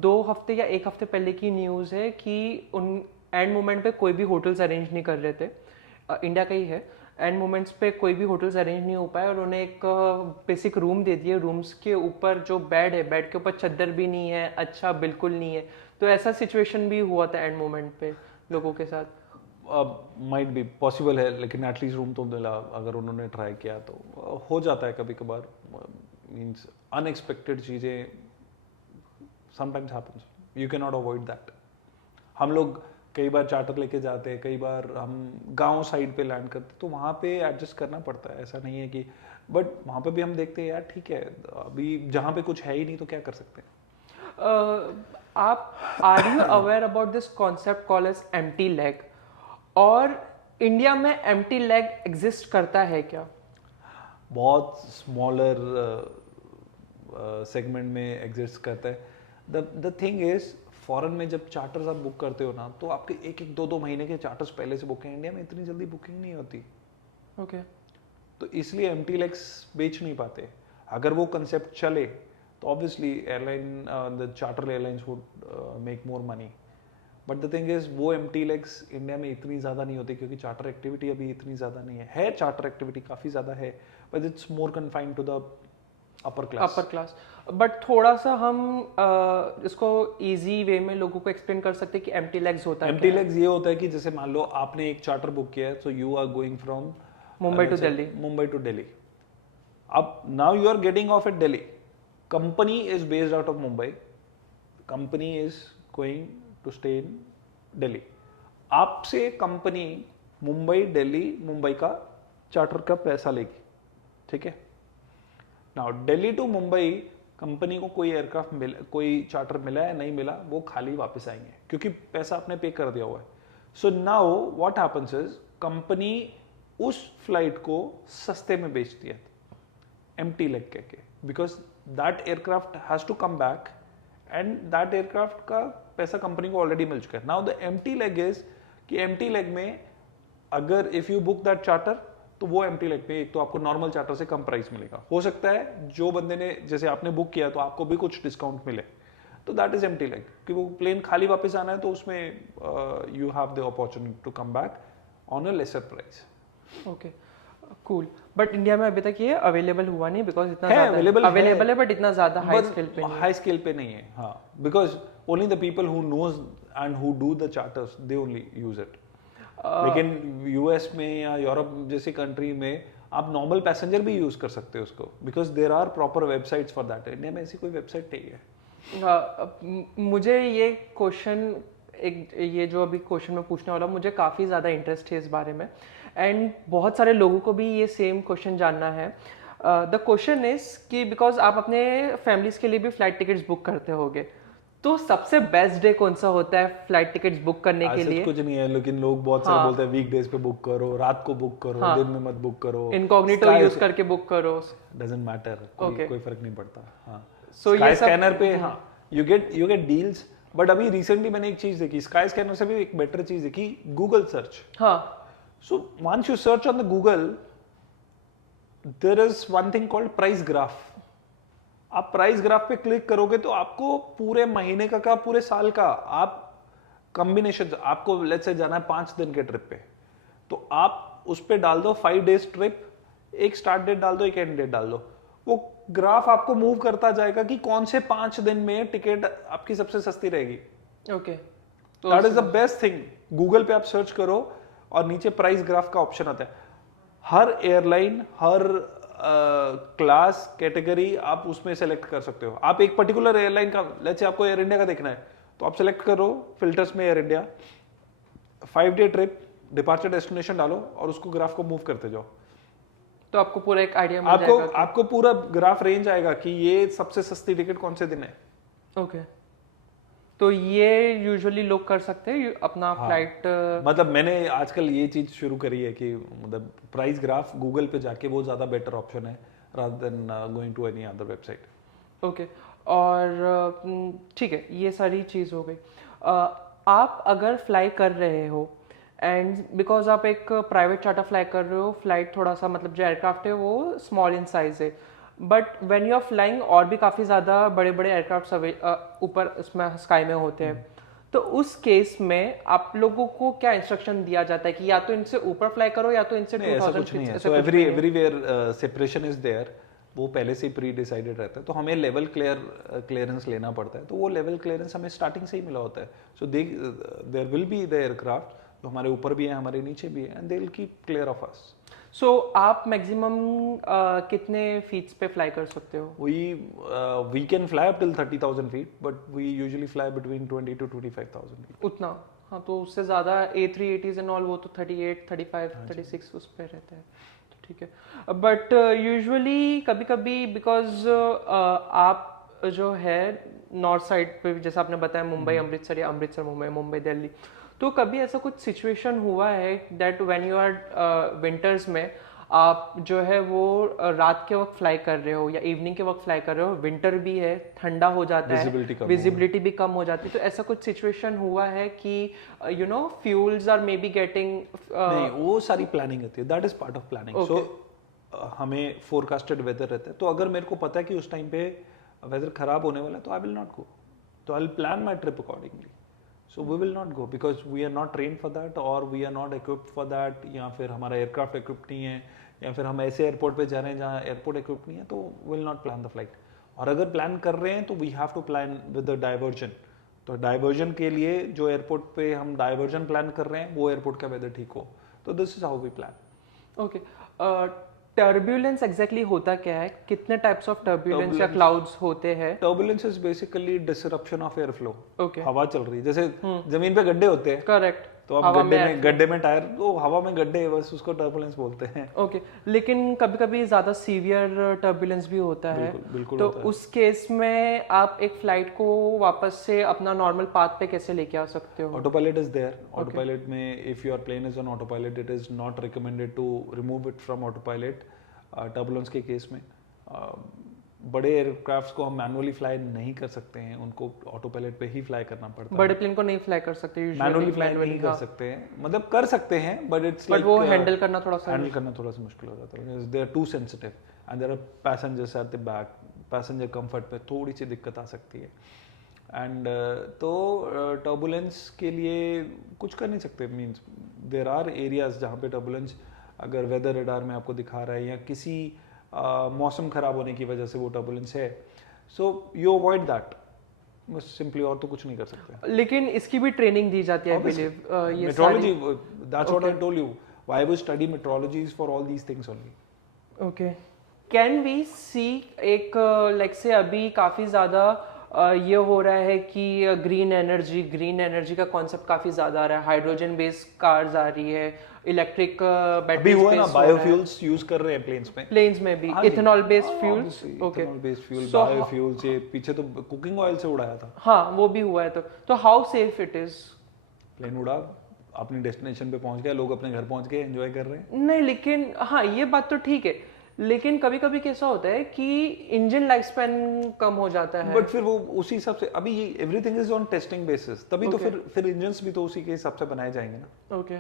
2 हफ्ते या 1 हफ्ते पहले की न्यूज़ है कि उन एंड मोमेंट पे कोई भी होटल्स अरेंज नहीं कर रहे थे, इंडिया का ही है। एंड मोमेंट्स पे कोई भी होटल्स अरेंज नहीं हो पाए और उन्हें एक बेसिक रूम दे दिए, रूम्स के ऊपर जो बेड है, बेड के ऊपर चद्दर भी नहीं है, अच्छा बिल्कुल नहीं है। तो ऐसा सिचुएशन भी हुआ था एंड मोमेंट पे लोगों के साथ। माइट बी पॉसिबल है, लेकिन एटलीस्ट रूम तो मिला, अगर उन्होंने ट्राई किया तो हो जाता है कभी कभार। मीन्स अनएक्सपेक्टेड चीज़ें sometimes happens, you can not avoid that. हम लोग कई बार चार्टर लेके जाते हैं, कई बार हम गांव साइड पे लैंड करते, तो वहाँ पे एडजस्ट करना पड़ता है, ऐसा नहीं है कि, बट वहाँ पे भी हम देखते हैं यार ठीक है, अभी जहाँ पे कुछ है ही नहीं तो क्या कर सकते हैं। आप are you aware about this concept called as empty leg, और इंडिया में एम्प्टी लेग एग्जिस्ट करता है क्या? बहुत स्मॉलर सेगमेंट में एग्जिस्ट करता है। द थिंग इज, फॉरेन में जब चार्टर्स आप बुक करते हो ना, तो आपके 1-1, 2-2 महीने के चार्टर्स पहले से बुक हैं। इंडिया में इतनी जल्दी बुकिंग नहीं होती। ओके तो इसलिए एम्प्टी लेग्स बेच नहीं पाते। अगर वो कंसेप्ट चले तो obviously airline, the charter airlines would make more money, but the thing is वो एम्प्टी लेग्स इंडिया में इतनी ज़्यादा नहीं होती, क्योंकि चार्टर एक्टिविटी अभी इतनी ज़्यादा नहीं है चार्टर एक्टिविटी काफ़ी ज़्यादा है, but it's more confined to the upper class. But थोड़ा सा हम इसको इजी वे में लोगों को एक्सप्लेन कर सकते हैं कि एम्प्टी लेग्स होता है। एम्प्टी लेग्स ये होता है कि जैसे मान लो आपने एक चार्टर बुक किया है, so you are going from Mumbai to Delhi. अब now you are getting off at Delhi, company is based out of Mumbai, company is going to stay in Delhi. आपसे कंपनी मुंबई दिल्ली मुंबई का चार्टर का पैसा लेगी, ठीक है। Now Delhi to Mumbai company को कोई एयरक्राफ्ट मिला, कोई चार्टर मिला है नहीं मिला, वो खाली वापस आएंगे, क्योंकि पैसा आपने पे कर दिया हुआ है। So now what happens is, company उस फ्लाइट को सस्ते में बेचती है एम्प्टी लेग कह के, because that aircraft has to come back and that aircraft का पैसा कंपनी को ऑलरेडी मिल चुका है। Now the empty leg is कि एम्प्टी लेग में अगर if you book that charter, तो वो एम्प्टी लेग पे एक तो आपको नॉर्मल चार्टर से कम प्राइस मिलेगा। हो सकता है जो बंदे ने, जैसे आपने बुक किया तो आपको भी कुछ डिस्काउंट मिले, तो दैट इज एम्प्टी लेग। कि वो प्लेन खाली वापस आना है तो उसमें you have the opportunity to come back on a lesser price. Okay cool. But India में अभी तक ये अवेलेबल हुआ नहीं, बिकॉज इतना है अवेलेबल है बट इतना ज्यादा हाई स्केल पे नहीं है। हाँ, because only the people who knows and who do the charters they only use it. लेकिन यूएस में या यूरोप जैसी कंट्री में आप नॉर्मल पैसेंजर भी यूज कर सकते हो उसको, because there are proper websites for that. India में ऐसी कोई वेबसाइट नहीं है। मुझे ये क्वेश्चन, ये जो अभी क्वेश्चन में पूछने वाला, मुझे काफ़ी ज़्यादा इंटरेस्ट है इस बारे में, एंड बहुत सारे लोगों को भी ये सेम क्वेश्चन जानना है। द क्वेश्चन इज कि बिकॉज आप अपने फैमिलीज के लिए भी फ्लाइट टिकट्स बुक करते होगे, तो सबसे बेस्ट डे कौन सा होता है फ्लाइट टिकट्स बुक करने के लिए? कुछ नहीं है, लेकिन लोग बहुत सारे बोलते हैं वीक डेज पे बुक करो, रात को बुक करो, दिन में मत बुक करो, इनकॉग्निटो यूज करके बुक करो, डजंट मैटर, कोई फर्क नहीं पड़ता। हाँ, सो स्काई स्कैनर पे हाँ यू गेट डील्स। बट अभी रिसेंटली मैंने एक चीज देखी, स्काई स्कैनर से भी एक बेटर चीज देखी, गूगल सर्च। हाँ, so once you search on the Google, there is one thing called price graph. आप प्राइस ग्राफ पे क्लिक करोगे तो आपको पूरे महीने का पूरे साल का आप कॉम्बिनेशन, आपको लेट्स से जाना है 5 दिन के ट्रिप पे, तो आप उस पे डाल दो 5 डेज ट्रिप, एक स्टार्ट डेट डाल दो, एक एंड डेट डाल दो, वो ग्राफ आपको मूव करता जाएगा कि कौन से 5 दिन में टिकट आपकी सबसे सस्ती रहेगी। Okay, that is the best thing. Google पे आप सर्च करो, और नीचे प्राइस ग्राफ का ऑप्शन आता है। हर एयरलाइन, हर क्लास कैटेगरी आप उसमें सेलेक्ट कर सकते हो। आप एक पर्टिकुलर एयरलाइन का, लेट्स से आपको एयर इंडिया का देखना है, तो आप सेलेक्ट करो फिल्टर्स में air India, 5 day trip, departure destination डालो और उसको ग्राफ को मूव करते जाओ। तो आपको पूरा एक आइडिया मिल जाएगा कि आपको पूरा ग्राफ रेंज आएगा कि ये सबसे सस्ती टिकट कौन से दिन है। ओके, तो ये यूजुअली लोग कर सकते हैं अपना फ्लाइट। मतलब मैंने आजकल ये चीज शुरू करी है कि मतलब प्राइस ग्राफ गूगल पे जाके वो ज्यादा बेटर ऑप्शन है rather than going to any other website. Okay, और ठीक है, ये सारी चीज़ हो गई। आप अगर फ्लाई कर रहे हो एंड बिकॉज आप एक प्राइवेट चार्टर फ्लाई कर रहे हो, फ्लाइट थोड़ा सा मतलब जो एयरक्राफ्ट है वो स्मॉल इन साइज है, but when you are flying और भी काफ़ी ज़्यादा बड़े बड़े एयरक्राफ्ट ऊपर इसमें स्काई में होते हैं, तो उस केस में आप लोगों को क्या इंस्ट्रक्शन दिया जाता है कि या तो इनसे ऊपर फ्लाई करो या तो इनसे नहीं, ऐसा 2000 कुछ नहीं है। ऐसा सो कुछ नहीं है। एवरीवेयर सेपरेशन इज देयर, वो पहले से ही प्री डिसाइडेड रहता है। तो हमें लेवल क्लियरेंस लेना पड़ता है, तो वो लेवल क्लियरेंस हमें स्टार्टिंग से ही मिला होता है। So there will be the aircraft जो हमारे ऊपर भी है, हमारे नीचे भी है, and they will keep clear of us. So आप मैक्सिमम कितने फीट्स पे फ्लाई कर सकते हो? We can fly up till 30,000 feet, but we usually fly between 20 to 25,000 feet. उतना, हाँ, तो उससे ज़्यादा A380s एंड ऑल वो तो 38, 35, 36 उस पे रहते हैं, तो ठीक है। बट यूजुअली कभी कभी बिकॉज आप जो है नॉर्थ साइड पे, जैसे आपने बताया मुंबई अमृतसर या अमृतसर मुंबई, मुंबई दिल्ली, तो कभी ऐसा कुछ सिचुएशन हुआ है that when you are winters में आप जो है वो रात के वक्त फ्लाई कर रहे हो या इवनिंग के वक्त फ्लाई कर रहे हो, विंटर भी है, ठंडा हो जाता है, विजिबिलिटी भी कम हो जाती है, तो ऐसा कुछ सिचुएशन हुआ है कि you know fuels are may be getting? नहीं, वो सारी प्लानिंग होती है, that is part of planning. So हमें फोरकास्टेड वेदर रहता है, तो अगर मेरे को पता है कि उस टाइम पे वेदर खराब होने वाला है तो आई विल नॉट गो, तो I will plan my trip accordingly. So we will not go because we are not train for that, और we are not equipped for that, या फिर हमारा एयरक्राफ्ट इक्विप्ड नहीं है, या फिर हम ऐसे एयरपोर्ट पे जा रहे हैं जहाँ एयरपोर्ट इक्विप्ड नहीं है, तो will not plan the flight. और अगर प्लान कर रहे हैं तो we have to plan with the diversion. तो डाइवर्जन के लिए जो एयरपोर्ट पे हम डाइवर्जन प्लान कर रहे हैं वो एयरपोर्ट का वेदर ठीक हो, तो this is how we plan. Okay, turbulence exactly होता क्या है? कितने टाइप्स ऑफ टर्ब्यूलेंस या क्लाउड्स होते हैं? Turbulence is basically disruption of air flow. Okay, हवा चल रही है, जैसे जमीन पे गड्ढे होते हैं, करेक्ट, तो अब गड्ढे में टायर, तो हवा में गड्ढे है, बस उसको टर्बुलेंस बोलते हैं। ओके, लेकिन कभी कभी ज्यादा सीवियर टर्बुलेंस भी होता है, बिल्कुल तो होता है। उस केस में आप एक फ्लाइट को वापस से अपना नॉर्मल पाथ पे कैसे लेके आ सकते हो? Auto pilot is there. Auto pilot में if your plane is on auto pilot, it is not recommended to remove it from auto pilot turbulence के केस में। बड़े एयरक्राफ्ट्स को हम मैनुअली फ्लाई नहीं कर सकते हैं, उनको ऑटो पायलट पे ही फ्लाई करना पड़ता है। बड़े प्लेन को नहीं फ्लाई कर सकते, मैनुअली फ्लाई नहीं कर सकते हैं, मतलब कर सकते हैं बट इट्स बट वो हैंडल करना थोड़ा सा मुश्किल हो जाता है, they are too sensitive and there are passengers at the back, passenger comfort पे थोड़ी सी दिक्कत आ सकती है। एंड तो टर्बुलेंस के लिए कुछ कर नहीं सकते, मींस देयर आर एरियाज जहाँ पे टर्बुलेंस अगर वेदर रडार में आपको दिखा रहा है या किसी मौसम खराब होने की वजह से वो टर्बुलेंस है, सो यू अवॉइड दैट, बस सिंपली, और तो कुछ नहीं कर सकते। लेकिन इसकी भी ट्रेनिंग दी जाती है, आई बिलीव, ये meteorology, that's what I told you, why we study meteorology is for all these things only. Okay, can we see एक लाइक से अभी काफी ज्यादा ये हो रहा है कि ग्रीन एनर्जी का कॉन्सेप्ट काफी ज्यादा आ रहा है, हाइड्रोजन बेस्ड कार्स आ रही है, इलेक्ट्रिक बैटरी हुआ ना, बायोफ्यूल्स यूज कर रहे हैं प्लेन्स में भी, ethanol based fuels. Okay, ethanol based fuel, biofuels, ये पीछे तो कुकिंग ऑयल से उड़ाया था। हाँ, वो भी हुआ है, तो how safe it is? Plane उड़ा, अपनी डेस्टिनेशन पे पहुंच गया, लोग अपने घर पहुंच गए, एंजॉय कर रहे हैं। नहीं, लेकिन हाँ, ये बात तो ठीक है, लेकिन कभी कभी कैसा होता है कि इंजन लाइफ स्पैन कम हो जाता है। बट फिर वो उसी हिसाब से, अभी ये everything is on testing basis, तभी तो फिर इंजन्स भी तो उसी के हिसाब से बनाए जाएंगे ना। ओके,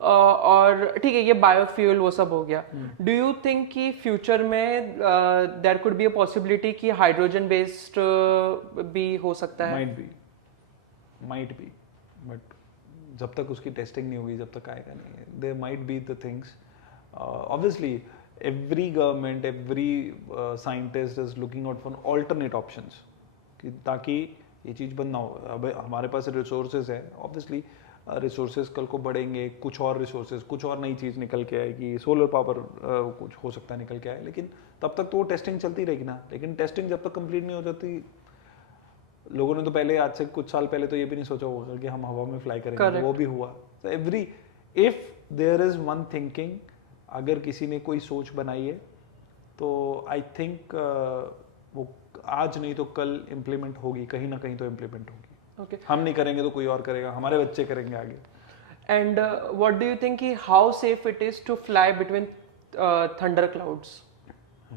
और ठीक है, ये बायोफ्यूल वो सब हो गया। डू यू थिंक कि फ्यूचर में there could be a possibility कि हाइड्रोजन बेस्ड भी हो सकता है? माइट बी, बट जब तक उसकी टेस्टिंग नहीं होगी, जब तक आएगा नहीं। There might be the things, obviously every government, every scientist is looking out for alternate options, कि ताकि ये चीज़ बंद ना हो। अब हमारे पास रिसोर्सेज है, ऑब्वियसली रिसोर्सेज कल को बढ़ेंगे, कुछ और रिसोर्सेज, कुछ और नई चीज़ निकल के आएगी, सोलर पावर कुछ हो सकता है निकल के आए, लेकिन तब तक तो वो टेस्टिंग चलती रहेगी ना। लेकिन टेस्टिंग जब तक कंप्लीट नहीं हो जाती, लोगों ने तो पहले, आज से कुछ साल पहले तो ये भी नहीं सोचा होगा कि हम हवा में फ्लाई करेंगे, तो वो भी हुआ। तो if there is one thinking, अगर किसी ने कोई सोच बनाई है तो आई थिंक वो आज नहीं तो कल इम्प्लीमेंट होगी, कहीं ना कहीं तो इम्प्लीमेंट होगी। Okay. हम नहीं करेंगे तो कोई और करेगा, हमारे बच्चे करेंगे आगे। And what do you think कि how safe it is to fly between thunder clouds?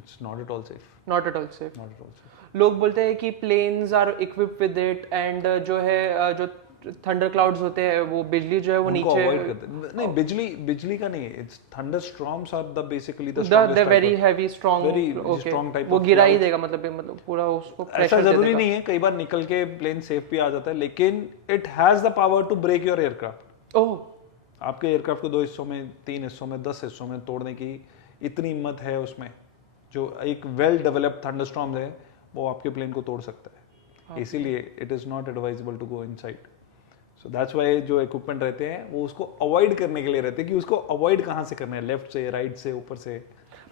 It's not at all safe. Not at all safe. Not at all safe. लोग बोलते हैं कि planes are equipped with it and जो है जो thunder clouds होते हैं वो बिजली जो है वो उनको नीचे avoid करते हैं। नहीं, बिजली का नहीं, it's thunderstorms are the basically the the strongest type very of- heavy strong very okay strong type वो of गिरा ही clouds। देगा, मतलब पूरा उसको ऐसा pressure दे जरूरी देगा। नहीं है, कई बार निकल के प्लेन सेफ भी आ जाता है, लेकिन it has the power to break your aircraft. Oh, आपके एयरक्राफ्ट को 2 हिस्सों में, 3 हिस्सों में, 10 हिस्सों में तोड़ने की इतनी हिम्मत है उसमें। जो एक वेल डेवलप्ड थंडरस्टॉर्म है वो आपके प्लेन को तोड़ सकता है, इसीलिए it is not advisable to go inside. So that's why जो इक्विपमेंट रहते हैं वो उसको अवॉइड करने के लिए रहते हैं कि उसको अवॉइड कहाँ से करना है, लेफ्ट से, राइट से, ऊपर से।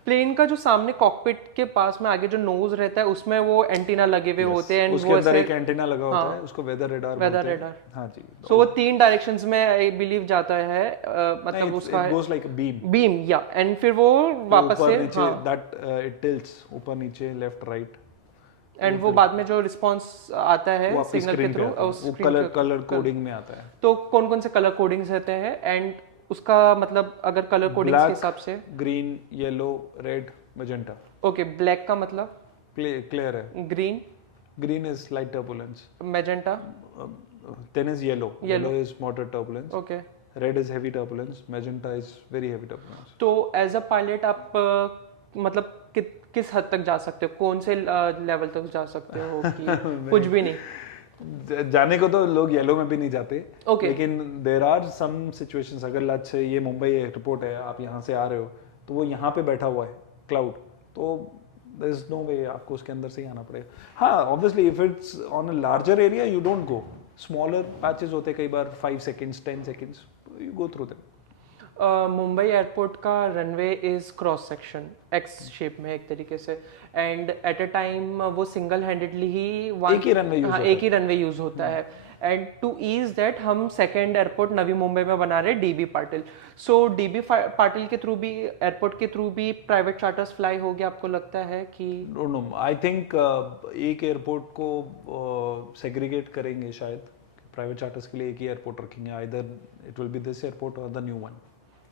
प्लेन का जो सामने कॉकपिट के पास में आगे जो नोज रहता है उसमें वो एंटीना लगे हुए होते हैं, उसके अंदर एक एंटीना लगा होता है, उसको वेदर रेडार बोलते हैं। रेडार। हाँ जी। सो वो 3 डायरेक्शंस में आई बिलीव जाता है, मतलब उसका it goes like a beam। Beam या एंड फिर वो वापस से नीचे that it tilts, ऊपर नीचे, लेफ्ट राइट, एंड वो बाद में जो रिस्पांस आता है वो आपकी सिग्नल के स्क्रीन पे थ्रू आता है, वो कलर कोडिंग में आता है। तो कौन कौन से कलर कोडिंग्स रहते हैं एंड उसका मतलब अगर कलर कोडिंग्स के हिसाब से green, yellow, red, magenta. Okay, black का मतलब क्लियर है। Green, green is light turbulence, magenta, then is yellow is moderate turbulence, okay. red is heavy turbulence, magenta is very heavy turbulence। तो as a pilot आप मतलब किस हद तक जा सकते हो, कौन से लेवल तक जा सकते हो कि कुछ भी नहीं? जाने को तो लोग येलो में भी नहीं जाते, Okay. लेकिन देर आर सम सिचुएशंस। अगर लच से ये मुंबई एयरपोर्ट है, आप यहाँ से आ रहे हो तो वो यहाँ पे बैठा हुआ है क्लाउड, तो देयर इज नो वे, आपको उसके अंदर से ही आना पड़ेगा। हाँ, obviously if it's on a larger area you don't go, smaller patches होते हैं कई बार 5 seconds 10 seconds, you go through them. Mumbai airport का runway is cross section X shape में एक तरीके से, एंड एट अ टाइम वो सिंगल हैंडेडली ही एक ही runway use होता है। एक ही रनवे यूज होता है। एंड टू ईज दैट हम सेकेंड एयरपोर्ट नवी मुंबई में बना रहे डीबी पाटिल। सो डीबी पाटिल के थ्रू भी, एयरपोर्ट के थ्रू भी प्राइवेट चार्टर्स फ्लाई हो गया, आपको लगता है कि? डोंट नो, आई थिंक एक एयरपोर्ट को सेग्रीगेट करेंगे शायद, प्राइवेट चार्टर्स के लिए एक ही एयरपोर्ट रखेंगे, either it will be this airport और the new one.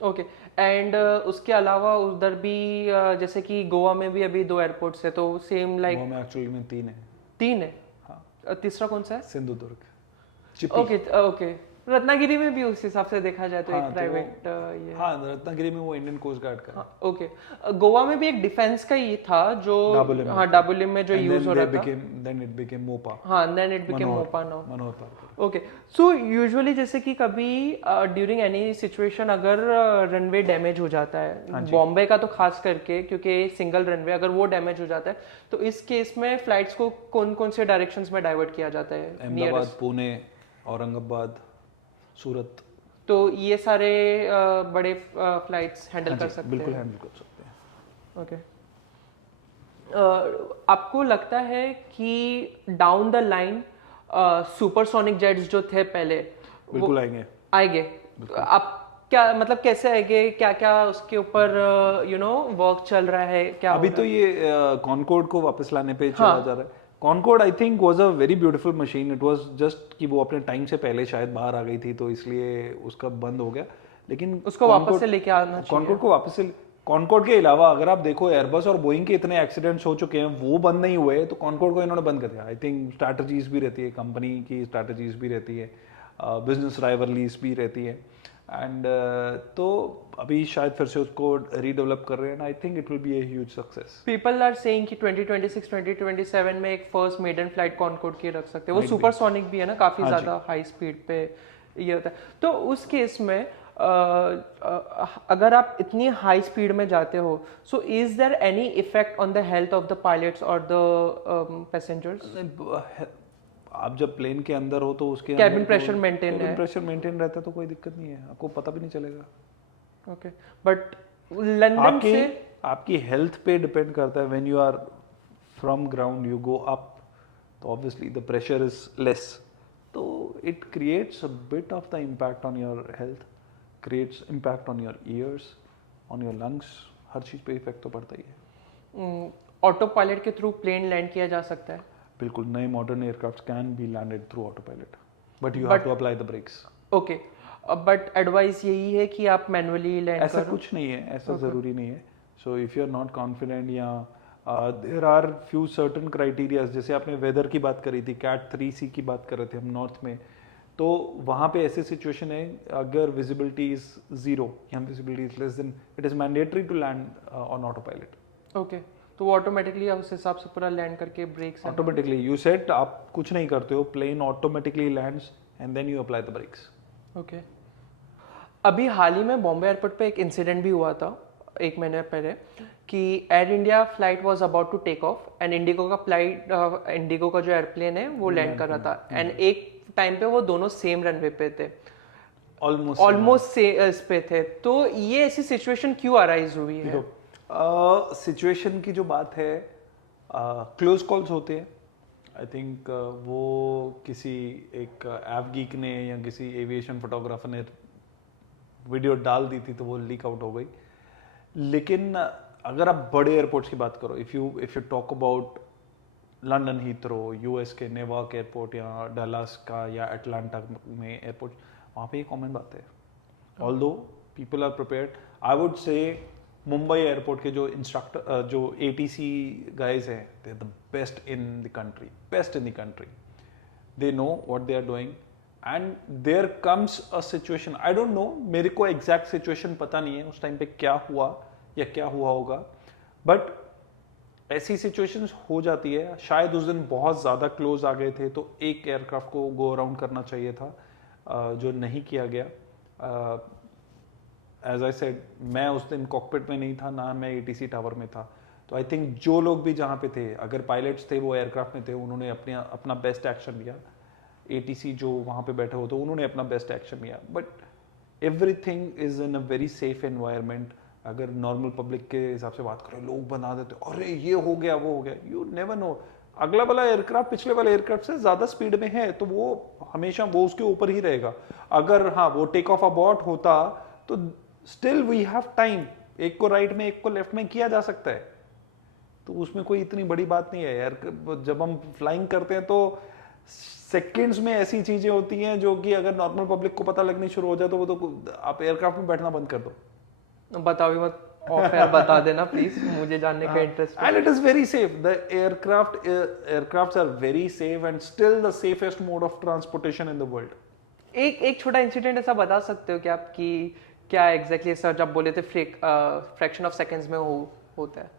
Okay, and उसके अलावा उधर भी जैसे कि गोवा में भी अभी 2 एयरपोर्ट्स है, तो सेम लाइक गोवा में एक्चुअली में 3 है। 3 है? हाँ। तीसरा कौन सा है? सिंधुदुर्ग। ओके ओके, रत्नागिरी में भी उस हिसाब से देखा जाए तो हाँ, एक प्राइवेट ये। हाँ, रत्नागिरी में वो इंडियन कोस्ट गार्ड का है। ओके, गोवा में भी एक डिफेंस का ये था जो डाबोलिम में। हाँ डाबोलिम में जो And यूज then हो they रहा था। then it became Mopa. हाँ, then it became Manohar. Mopa now. Manohar park. Okay, so usually जैसे कि कभी ड्यूरिंग एनी सिचुएशन अगर रनवे डैमेज हो जाता है, बॉम्बे का तो खास करके क्योंकि सिंगल रनवे, अगर वो डैमेज हो जाता है तो इस केस में फ्लाइट्स को कौन कौन से डायरेक्शंस में डाइवर्ट किया जाता है? अहमदाबाद, पुणे, औरंगाबाद, सूरत। तो ये सारे बड़े फ्लाइट्स हैंडल कर सकते हैं? बिल्कुल हैंडल कर सकते हैं। ओके, आपको लगता है कि down the line supersonic jets जो थे पहले बिल्कुल आएंगे? आप क्या मतलब कैसे आएंगे, क्या क्या उसके ऊपर वर्क चल रहा है, क्या अभी तो ये कॉनकॉर्ड को वापस लाने पे चला जा रहा है। Concorde I think was a very beautiful machine, it was just कि वो अपने टाइम से पहले शायद बाहर आ गई थी तो इसलिए उसका बंद हो गया, लेकिन उसको वापस से लेके आना चाहिए। कॉनकॉर्ड को वापस से, कॉनकॉर्ड के अलावा अगर आप देखो एयरबस और बोइंग के इतने एक्सीडेंट्स हो चुके हैं, वो बंद नहीं हुए, तो कॉनकॉर्ड को इन्होंने बंद कर दिया। आई थिंक स्ट्रैटेजीज भी रहती है, कंपनी की स्ट्रैटेजीज भी रहती है, बिजनेस राइवरलीज भी रहती है, एंड तो अभी शायद फिर से उसको रीडेवलप कर रहे हैं, I think it will be a huge success. People are saying कि 2026 2027 में एक फर्स्ट मेडन फ्लाइट कॉनकॉर्ड की रख सकते हैं। वो सुपरसोनिक भी है ना, काफी ज्यादा हाई स्पीड पे ये होता है। तो उस केस में अगर आप इतनी हाई स्पीड में जाते हो, so is there any effect on the health of the pilots और द पैसेंजर्स? आप जब प्लेन के अंदर हो तो उसके कैबिन प्रेशर मेंटेन है, प्रेशर मेंटेन रहता है तो कोई दिक्कत नहीं है, आपको पता भी नहीं चलेगा। ओके। बट लंदन से आपकी हेल्थ पे डिपेंड करता है। When you are from ground you go up, तो obviously the pressure is less, तो it creates a bit of the impact on your health, creates impact on your ears, on your lungs, हर चीज़ पे effect तो पड़ता ही है। Auto pilot के थ्रू प्लेन लैंड किया जा सकता है? बिल्कुल, नए modern aircraft can be landed through auto pilot, but you have to apply the brakes. Okay, but advice यही है कि आप मैनुअली लैंड करो? ऐसा कुछ नहीं है, ऐसा ज़रूरी नहीं है। So if you are not confident, या there are few certain criterias, जैसे आपने वेदर की बात करी थी, कैट 3C की बात कर रहे थे हम नॉर्थ में, तो वहाँ पे ऐसे सिचुएशन है अगर विजिबिलिटी इज 0 या visibility is less than, it is mandatory to land on auto pilot. Okay, तो वो ऑटोमेटिकली उस हिसाब से पूरा लैंड करके ब्रेक्स ऑटोमेटिकली, यू सेट, आप कुछ नहीं करते हो, plane automatically lands and then you apply the brakes. Okay. अभी हाल ही में बॉम्बे एयरपोर्ट पे एक इंसिडेंट भी हुआ था 1 महीने पहले, कि Air India flight was about to take off and IndiGo का फ्लाइट, इंडिगो का जो एयरप्लेन है वो लैंड कर रहा था, एंड एक टाइम पे वो दोनों सेम रनवे पे थे, ऑलमोस्ट इस पे थे। तो ये ऐसी सिचुएशन क्यों अराइज हुई है? सिचुएशन की जो बात है, क्लोज कॉल्स होते हैं। आई थिंक वो किसी एक ऐप गीक ने या किसी एविएशन फोटोग्राफर ने वीडियो डाल दी थी तो वो लीक आउट हो गई। लेकिन अगर आप बड़े एयरपोर्ट्स की बात करो, if you talk about London Heathrow, US के नेवार्क एयरपोर्ट या डलास का या अटलांटा में एयरपोर्ट, वहाँ पे ये कॉमन बात है। Although people are prepared, I would say Mumbai airport के जो इंस्ट्रक्टर, जो ATC गाइज हैं, they are the best in the country, best in the country. They know what they are doing and there comes a situation, I don't know, मेरे को exact situation पता नहीं है उस टाइम पे क्या हुआ या क्या हुआ होगा, बट ऐसी सिचुएशंस हो जाती है। शायद उस दिन बहुत ज़्यादा क्लोज आ गए थे तो एक एयरक्राफ्ट को गो अराउंड करना चाहिए था, जो नहीं किया गया। एज आई सेड, मैं उस दिन कॉकपिट में नहीं था, ना मैं ATC टावर में था, तो आई थिंक जो लोग भी जहाँ पे थे, अगर पायलट्स थे वो एयरक्राफ्ट में थे, उन्होंने अपना बेस्ट एक्शन लिया। ATC जो वहाँ पे बैठे हो तो उन्होंने अपना बेस्ट एक्शन लिया, but everything is in a very safe environment. अगर नॉर्मल पब्लिक के हिसाब से बात करें, लोग बना देते अरे ये हो गया वो हो गया, यू नेवर नो। अगला वाला एयरक्राफ्ट पिछले वाले एयरक्राफ्ट से ज्यादा स्पीड में है तो वो हमेशा वो उसके ऊपर ही रहेगा। अगर हाँ वो टेक ऑफ अबॉट होता तो स्टिल वी हैव टाइम, एक को राइट में एक को लेफ्ट में किया जा सकता है, तो उसमें कोई इतनी बड़ी बात नहीं है यार। जब हम फ्लाइंग करते हैं तो सेकंड्स में ऐसी चीजें होती हैं जो कि अगर नॉर्मल पब्लिक को पता लगनी शुरू हो जाए तो वो तो आप एयरक्राफ्ट में बैठना बंद कर दो। बताओ मत, ऑफ एयर बता देना प्लीज, मुझे जानने का इंटरेस्ट है। And it is very safe, the aircrafts are very safe and still the safest mode of transportation in the world. एक छोटा इंसिडेंट ऐसा बता सकते हो कि आप कि क्या एग्जैक्टली सर जब बोले थे फ्रैक्शन ऑफ सेकंड्स में होता है?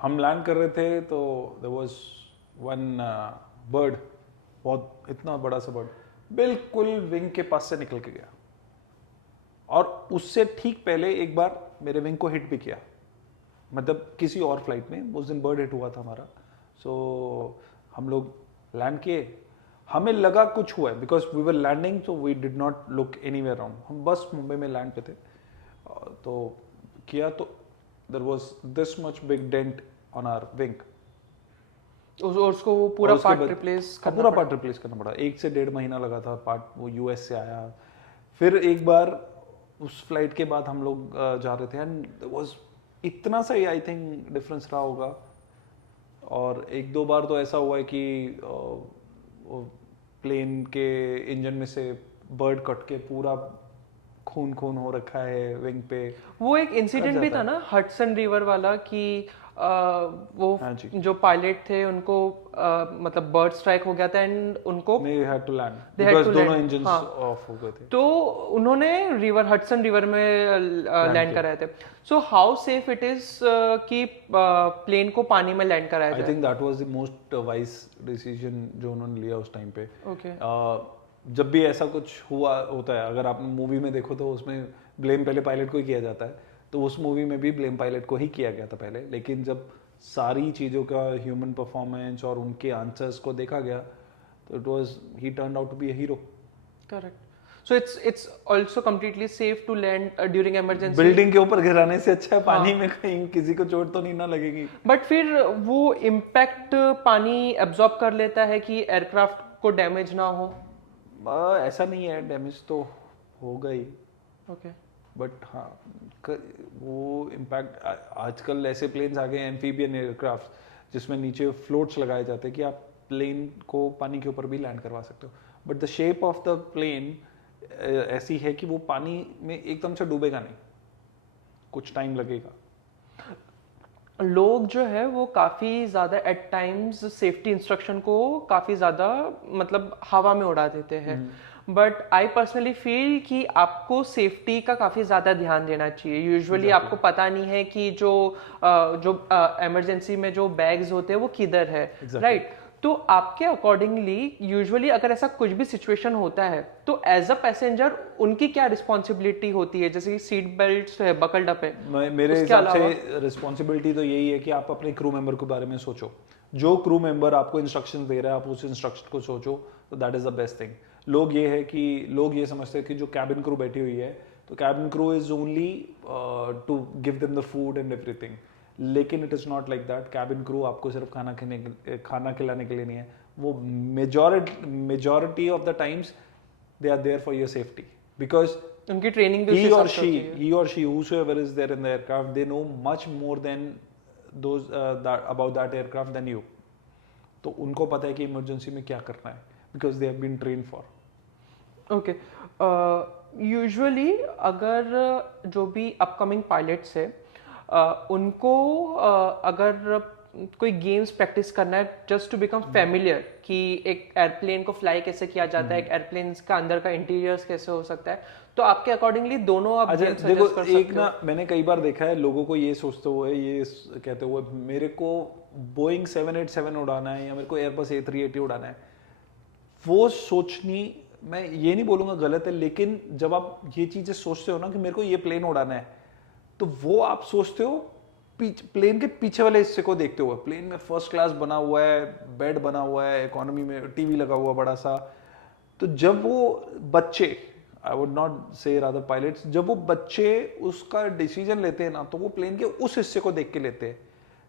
हम लैंड कर रहे थे तो देयर वाज वन बर्ड, बहुत इतना बड़ा सा बर्ड, बिल्कुल विंग के पास से निकल के गया, और उससे ठीक पहले एक बार मेरे विंग को हिट भी किया, मतलब किसी और फ्लाइट में उस दिन बर्ड हिट हुआ था हमारा। सो हम लोग लैंड किए, हमें लगा कुछ हुआ है because we were landing, so we did not look anywhere around, हम बस मुंबई में लैंड पे थे। तो किया तो there was this much big dent on our wing, उसको वो पूरा पार्ट रिप्लेस करना पूरा पार्ट रिप्लेस करना पड़ा। 1 से 1.5 महीना लगा था, पार्ट वो US से आया। फिर एक बार उस फ्लाइट के बाद हम लोग जा रहे थे एंड देयर वाज इतना सा ही आई थिंक डिफरेंस रहा होगा, और 1-2 बार तो ऐसा हुआ है कि प्लेन के इंजन में से बर्ड कट के पूरा खून खून हो रखा है विंग पे। वो एक इंसिडेंट भी था ना हडसन रिवर वाला कि वो जो पायलट थे उनको मतलब बर्ड स्ट्राइक हो गया था एंड उनको they had to land because दोनों इंजन्स ऑफ हो गए थे, तो उन्होंने हडसन रिवर में लैंड कराए थे। So how safe it is कि प्लेन को पानी में लैंड कराया जाए? I think that was the most wise decision जो उन्होंने लिया उस टाइम पे। ओके, जब भी ऐसा कुछ हुआ होता है, अगर आप मूवी में देखो तो उसमें ब्लेम पहले पायलट को ही किया जाता है, तो उस मूवी में भी ब्लेम पायलट को ही किया गया था पहले। लेकिन जब सारी चीज़ों का ह्यूमन परफॉर्मेंस और उनके आंसर्स को देखा गया तो it was he turned out to be a hero. Correct. So it's also completely safe to land during emergency. Building के ऊपर गिराने से अच्छा है पानी में कहीं किसी को चोट तो नहीं ना लगेगी. बट फिर वो इम्पैक्ट पानी एब्जॉर्ब कर लेता है कि एयरक्राफ्ट को डैमेज ना हो. ऐसा नहीं है, डैमेज तो होगा ही. ओके. बट हाँ वो इम्पैक्ट आजकल ऐसे प्लेन्स आ गए हैं एम्फीबियन एयरक्राफ्ट जिसमें नीचे फ्लोट्स लगाए जाते हैं कि आप प्लेन को पानी के ऊपर भी लैंड करवा सकते हो. But the shape of the plane ऐसी है कि वो पानी में एकदम से डूबेगा नहीं, कुछ टाइम लगेगा. लोग जो है वो काफ़ी ज़्यादा एट टाइम्स सेफ्टी इंस्ट्रक्शन को काफ़ी ज़्यादा मतलब हवा में उड़ा देते हैं. बट आई पर्सनली फील कि आपको सेफ्टी का काफ़ी ज़्यादा ध्यान देना चाहिए. यूजुअली आपको पता नहीं है कि जो इमरजेंसी में जो बैग्स होते हैं वो किधर है, राइट? तो आपके अकॉर्डिंगली यूजुअली अगर ऐसा कुछ भी सिचुएशन होता है तो एज अ पैसेंजर उनकी क्या रिस्पॉन्सिबिलिटी होती है? जैसे कि सीट बेल्ट है, बकल्ड अप है. मेरे हिसाब से रिस्पॉन्सिबिलिटी तो यही है कि आप अपने क्रू मेंबर के बारे में सोचो. जो क्रू मेंबर आपको इंस्ट्रक्शन दे रहा है आप उस इंस्ट्रक्शन को सोचो, तो that is the best thing. लोग ये समझते हैं कि जो कैबिन क्रू बैठी हुई है तो cabin crew is only to give them the food and everything. लेकिन it is not like that. Cabin crew आपको सिर्फ खाना खिलाने के लिए नहीं है. वो majority of the times they are there for your safety because उनकी ट्रेनिंग भी he or she whosoever is there in the aircraft, they know much more than those about that aircraft than you. तो उनको पता है कि emergency में क्या करना है because they have been trained for. Okay. Usually अगर जो भी अपकमिंग पायलट्स है उनको अगर कोई गेम्स प्रैक्टिस करना है जस्ट टू बिकम फैमिलियर कि एक एयरप्लेन को फ्लाई कैसे किया जाता है, एक एयरप्लेन का अंदर का इंटीरियर्स कैसे हो सकता है, तो आपके अकॉर्डिंगली दोनों आप गेम्स सजेस्ट कर सकते एक ना मैंने कई बार देखा है लोगों को ये सोचते हुए, ये कहते हुए मेरे को बोइंग 787 उड़ाना है या मेरे को एयरबस A380 उड़ाना है. वो सोचनी, मैं ये नहीं बोलूंगा गलत है, लेकिन जब आप ये चीजें सोचते हो ना कि मेरे को ये प्लेन उड़ाना है, तो वो आप सोचते हो प्लेन के पीछे वाले हिस्से को देखते हुए. प्लेन में फर्स्ट क्लास बना हुआ है, बेड बना हुआ है, इकोनॉमी में टीवी लगा हुआ बड़ा सा. तो जब वो बच्चे, आई वुड नॉट से रादर पायलट्स, जब वो बच्चे उसका डिसीजन लेते हैं ना तो वो प्लेन के उस हिस्से को देख के लेते हैं.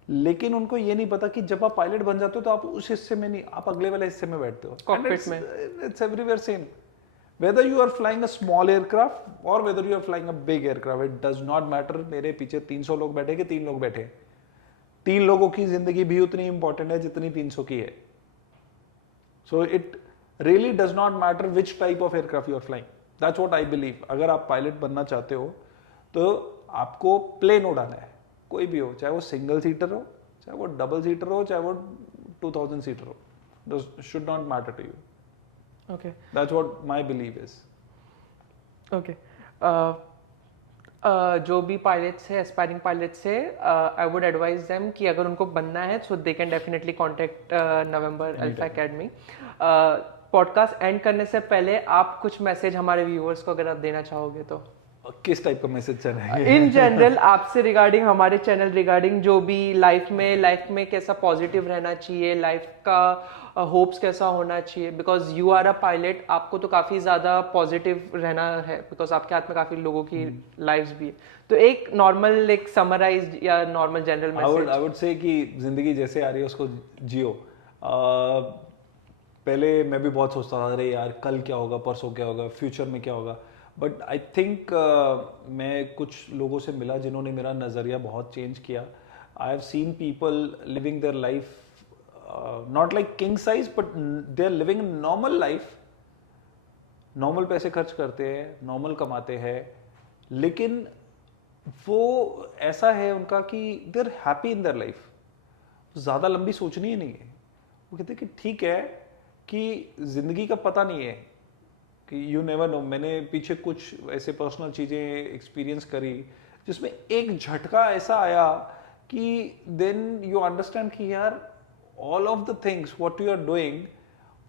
लेकिन उनको ये नहीं पता कि जब आप पायलट बन जाते हो तो आप उस हिस्से में नहीं, आप अगले वाले हिस्से में बैठते हो. कॉकपिट में. It's everywhere same. Whether you are flying a small aircraft or whether you are flying a big aircraft, it does not matter. मेरे पीछे 300 लोग बैठे कि 3 लोग बैठे, 3 लोगों की जिंदगी भी उतनी इंपॉर्टेंट है जितनी 300 की है. So it really does not matter which type of aircraft you are flying. That's what I believe. अगर आप पायलट बनना चाहते हो तो आपको प्लेन उड़ाना है, कोई भी हो, चाहे वो सिंगल सीटर हो, चाहे वो डबल सीटर हो, चाहे वो 2000 सीटर हो. This should not matter to you. Okay. That's what my belief is. Okay. जो भी पायलट्स है, एस्पायरिंग पायलट्स है, आई वुड एडवाइज देम कि अगर उनको बनना है so they can definitely contact November Alpha academy. Podcast end करने से पहले आप कुछ मैसेज हमारे व्यूअर्स को अगर आप देना चाहोगे तो किस टाइप का मैसेज चाहिए? इन जनरल आपसे रिगार्डिंग हमारे चैनल, रिगार्डिंग जो भी लाइफ में कैसा पॉजिटिव रहना चाहिए, लाइफ का होप्स कैसा होना चाहिए, because you are a pilot, आपको तो काफी ज्यादा पॉजिटिव रहना है बिकॉज आपके हाथ में काफी लोगों की लाइव्स भी है. तो एक नॉर्मल, एक समराइज्ड या normal general message. I would से कि जिंदगी जैसे आ रही है उसको जियो. पहले मैं भी बहुत सोचता था अरे यार कल क्या होगा, परसों क्या होगा, फ्यूचर में क्या होगा. बट आई थिंक मैं कुछ लोगों से मिला जिन्होंने मेरा नज़रिया बहुत चेंज किया. I have seen people living their life not like king size but they are living normal life. Normal पैसे खर्च करते हैं, नॉर्मल कमाते हैं, लेकिन वो ऐसा है उनका कि they are happy in their life. ज़्यादा लंबी सोचनी ही नहीं है. वो कहते हैं कि ठीक है कि ज़िंदगी का पता नहीं है, कि यू नेवर नो. मैंने पीछे कुछ ऐसे पर्सनल चीज़ें एक्सपीरियंस करी जिसमें एक झटका ऐसा आया कि देन यू अंडरस्टैंड कि यार all of the things what you are doing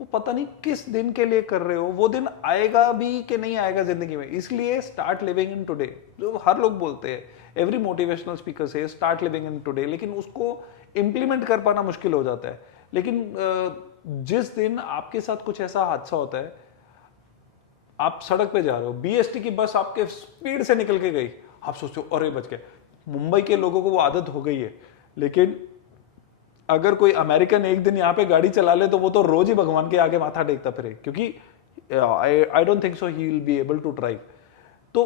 वो पता नहीं किस दिन के लिए कर रहे हो, वो दिन आएगा भी कि नहीं आएगा जिंदगी में. इसलिए स्टार्ट लिविंग इन टुडे. जो हर लोग बोलते हैं, एवरी मोटिवेशनल स्पीकर से स्टार्ट लिविंग इन टुडे, लेकिन उसको इम्प्लीमेंट कर पाना मुश्किल हो जाता है. लेकिन जिस दिन आपके साथ कुछ ऐसा हादसा होता है, आप सड़क पे जा रहे हो, बीएसटी की बस आपके स्पीड से निकल के गई, आप सोचते हो अरे बच गए। मुंबई के लोगों को वो आदत हो गई है, लेकिन अगर कोई अमेरिकन एक दिन यहाँ पे गाड़ी चला ले तो वो तो रोज ही भगवान के आगे माथा टेकता फिरे, क्योंकि I don't think so he will be able to drive. तो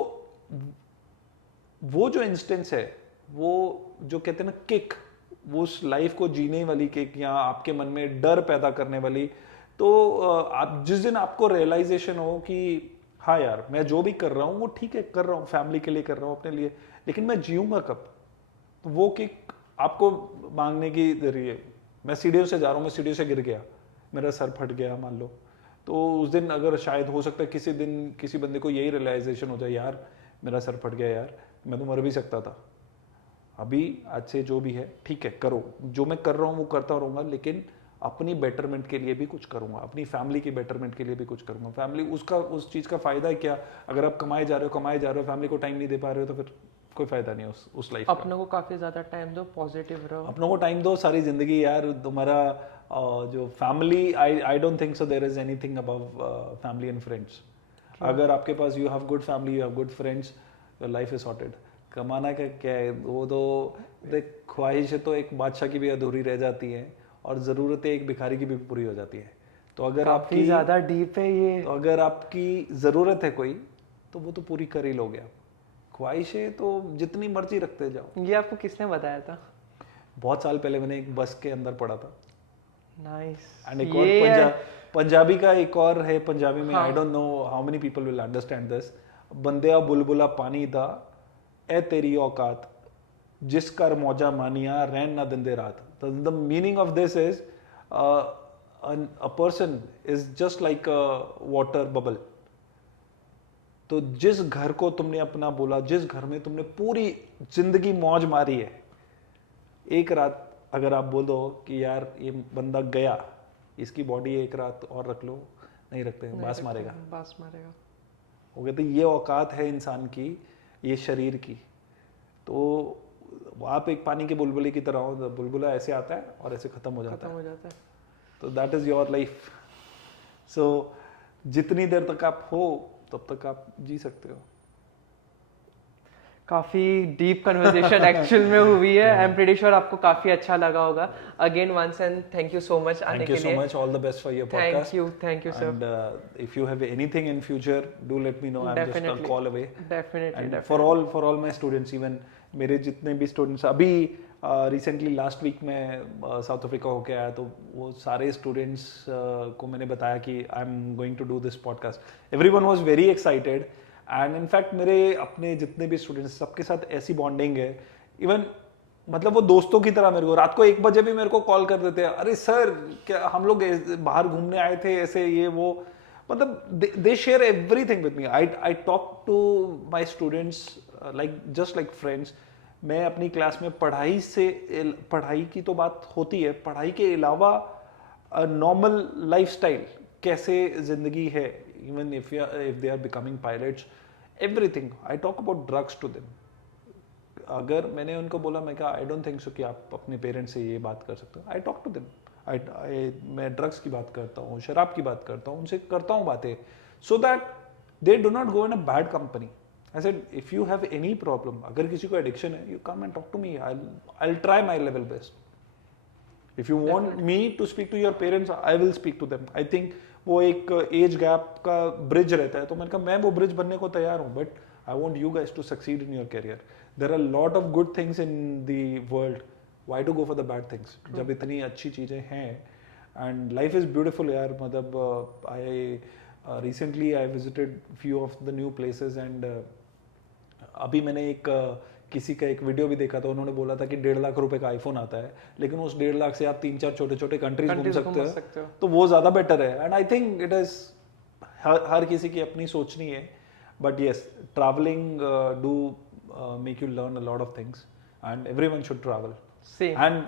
वो जो इंस्टेंस है, वो जो कहते हैं ना किक, वो उस लाइफ को जीने वाली किक, या आपके मन में डर पैदा करने वाली, तो आप जिस दिन आपको रियलाइजेशन हो कि हाँ यार मैं जो भी कर रहा हूँ वो ठीक है, कर रहा हूँ फैमिली के लिए, कर रहा हूँ अपने लिए, लेकिन मैं जीऊंगा कब, तो वो किक आपको मांगने की रही है। मैं सीढ़ियों से जा रहा हूँ, मैं सीढ़ियों से गिर गया, मेरा सर फट गया मान लो, तो उस दिन अगर शायद हो सकता है किसी दिन किसी बंदे को यही रियलाइजेशन हो जाए, यार मेरा सर फट गया, यार मैं तो मर भी सकता था। अभी आज से जो भी है ठीक है, करो, जो मैं कर रहा हूँ वो करता रहूँगा, लेकिन अपनी बेटरमेंट के लिए भी कुछ करूँगा, अपनी फैमिली की बेटरमेंट के लिए भी कुछ करूँगा। फैमिली उसका उस चीज़ का फ़ायदा है क्या, अगर आप कमाए जा रहे हो, फैमिली को टाइम नहीं दे पा रहे हो, तो फिर कोई फायदा नहीं उस लाइफ का। अपनों को काफी ज्यादा टाइम दो, पॉजिटिव रहो, अपनों को टाइम दो सारी जिंदगी यार। तुम्हारा जो family, I don't think so there is anything above family and friends. अगर आपके पास you have good family, you have good friends, your life is sorted. कमाना का क्या है, वो तो देख, ख्वाहिश तो एक बादशाह की भी अधूरी रह जाती है, और ज़रूरतें एक भिखारी की भी पूरी हो जाती है। तो अगर आपकी ज्यादा डीप है ये, तो अगर आपकी ज़रूरत है कोई, तो वो तो पूरी कर ही लोगे आप। ख्वाहिशें तो जितनी मर्जी रखते जाओ। ये आपको किसने बताया था? बहुत साल पहले मैंने एक बस के अंदर पढ़ा था। नाइस। एंड एक और पंजाबी का एक और है, पंजाबी में I don't know how many people will understand this. बंदिया बुलबुला पानी दा ए तेरी औकात, जिस कर मौजा मानिया रहन ना दिंदे रात। The meaning of this is a person is just like a water bubble. तो जिस घर को तुमने अपना बोला, जिस घर में तुमने पूरी जिंदगी मौज मारी है, एक रात अगर आप बोल दो कि यार ये बंदा गया, इसकी बॉडी एक रात और रख लो, नहीं रखते, बास मारेगा, बास मारेगा। हो गया। तो ये औकात है इंसान की, ये शरीर की। तो आप एक पानी के बुलबुले की तरह हो, बुलबुला ऐसे आता है और ऐसे खत्म हो जाता है। तो दैट इज योर लाइफ। सो जितनी देर तक आप हो तब तक आप जी सकते हो। काफी डीप कन्वर्सेशन एक्चुअल में हुई है। आई एम प्रीटी श्योर आपको काफी अच्छा लगा होगा। Again once and thank you so much आने के लिए। Thank you so much, all the best for your podcast. Thank you sir. And if you have anything in future, do let me know, I am just a call away. Definitely. For all my students, even मेरे जितने भी students, अभी recently last week में South Africa होके आया, तो वो सारे स्टूडेंट्स को मैंने बताया कि I am going to do this podcast. Everyone was very excited, and in fact मेरे अपने जितने भी स्टूडेंट्स, सबके साथ ऐसी बॉन्डिंग है। इवन मतलब वो दोस्तों की तरह मेरे को रात को 1 बजे भी मेरे को कॉल कर देते हैं, अरे सर क्या हम लोग बाहर घूमने आए थे, ऐसे ये वो, मतलब they share everything with me. I talk to my students like just like friends. मैं अपनी क्लास में पढ़ाई की तो बात होती है, पढ़ाई के अलावा नॉर्मल लाइफस्टाइल, कैसे जिंदगी है, even if they are becoming pilots, everything. I talk about drugs to them. अगर मैंने उनको बोला, मैं कहा आई डोंट थिंक सो कि आप अपने पेरेंट्स से ये बात कर सकते हो। I talk to them. मैं ड्रग्स की बात करता हूँ, शराब की बात करता हूँ, उनसे करता हूँ बातें, so that they do not go in a bad company. I said, if you have any problem, अगर किसी को एडिक्शन है, you come and talk to me. I'll try my level best. If you want me to speak to your parents, I will speak to them. I think वो एक age gap का bridge रहता है, तो मैंने कहा मैं वो ब्रिज बनने को तैयार हूँ, but I want you guys to succeed in your career. There are lot of good things in the world, why to go for the bad things जब इतनी अच्छी चीज़ें हैं। एंड लाइफ इज ब्यूटिफुल यार। मतलब I recently I visited few of the new places, and अभी मैंने किसी का एक वीडियो भी देखा था, उन्होंने बोला था कि 1.5 लाख रुपए का आईफोन आता है, लेकिन उस 1.5 लाख से आप 3-4 छोटे-छोटे कंट्रीज घूम सकते हो, तो वो ज्यादा बेटर है। And I think it is हर किसी की अपनी सोचनी है, but yes, travelling do make you learn a lot of things, and everyone should travel. And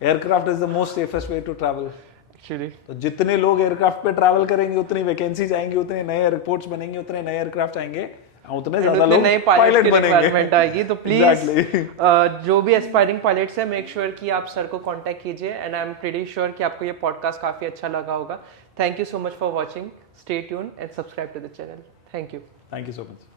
aircraft is the most safest way to travel actually. तो जितने लोग एयरक्राफ्ट पे ट्रैवल करेंगे, उतनी वैकेंसीज आएंगी, उतने नए एयरपोर्ट्स बनेंगे, उतने नए एयरक्राफ्ट आएंगे, उतने ज्यादा लोग नए पायलट की बनेंगे। रिक्वायरमेंट आएगी, तो प्लीज Exactly. जो भी एस्पायरिंग पायलट्स है मेक श्योर कि आप सर को कांटेक्ट कीजिए, and I am pretty sure कि आपको ये पॉडकास्ट काफी अच्छा लगा होगा। Thank you so much for watching, stay tune and subscribe to the channel. Thank you. Thank you so much.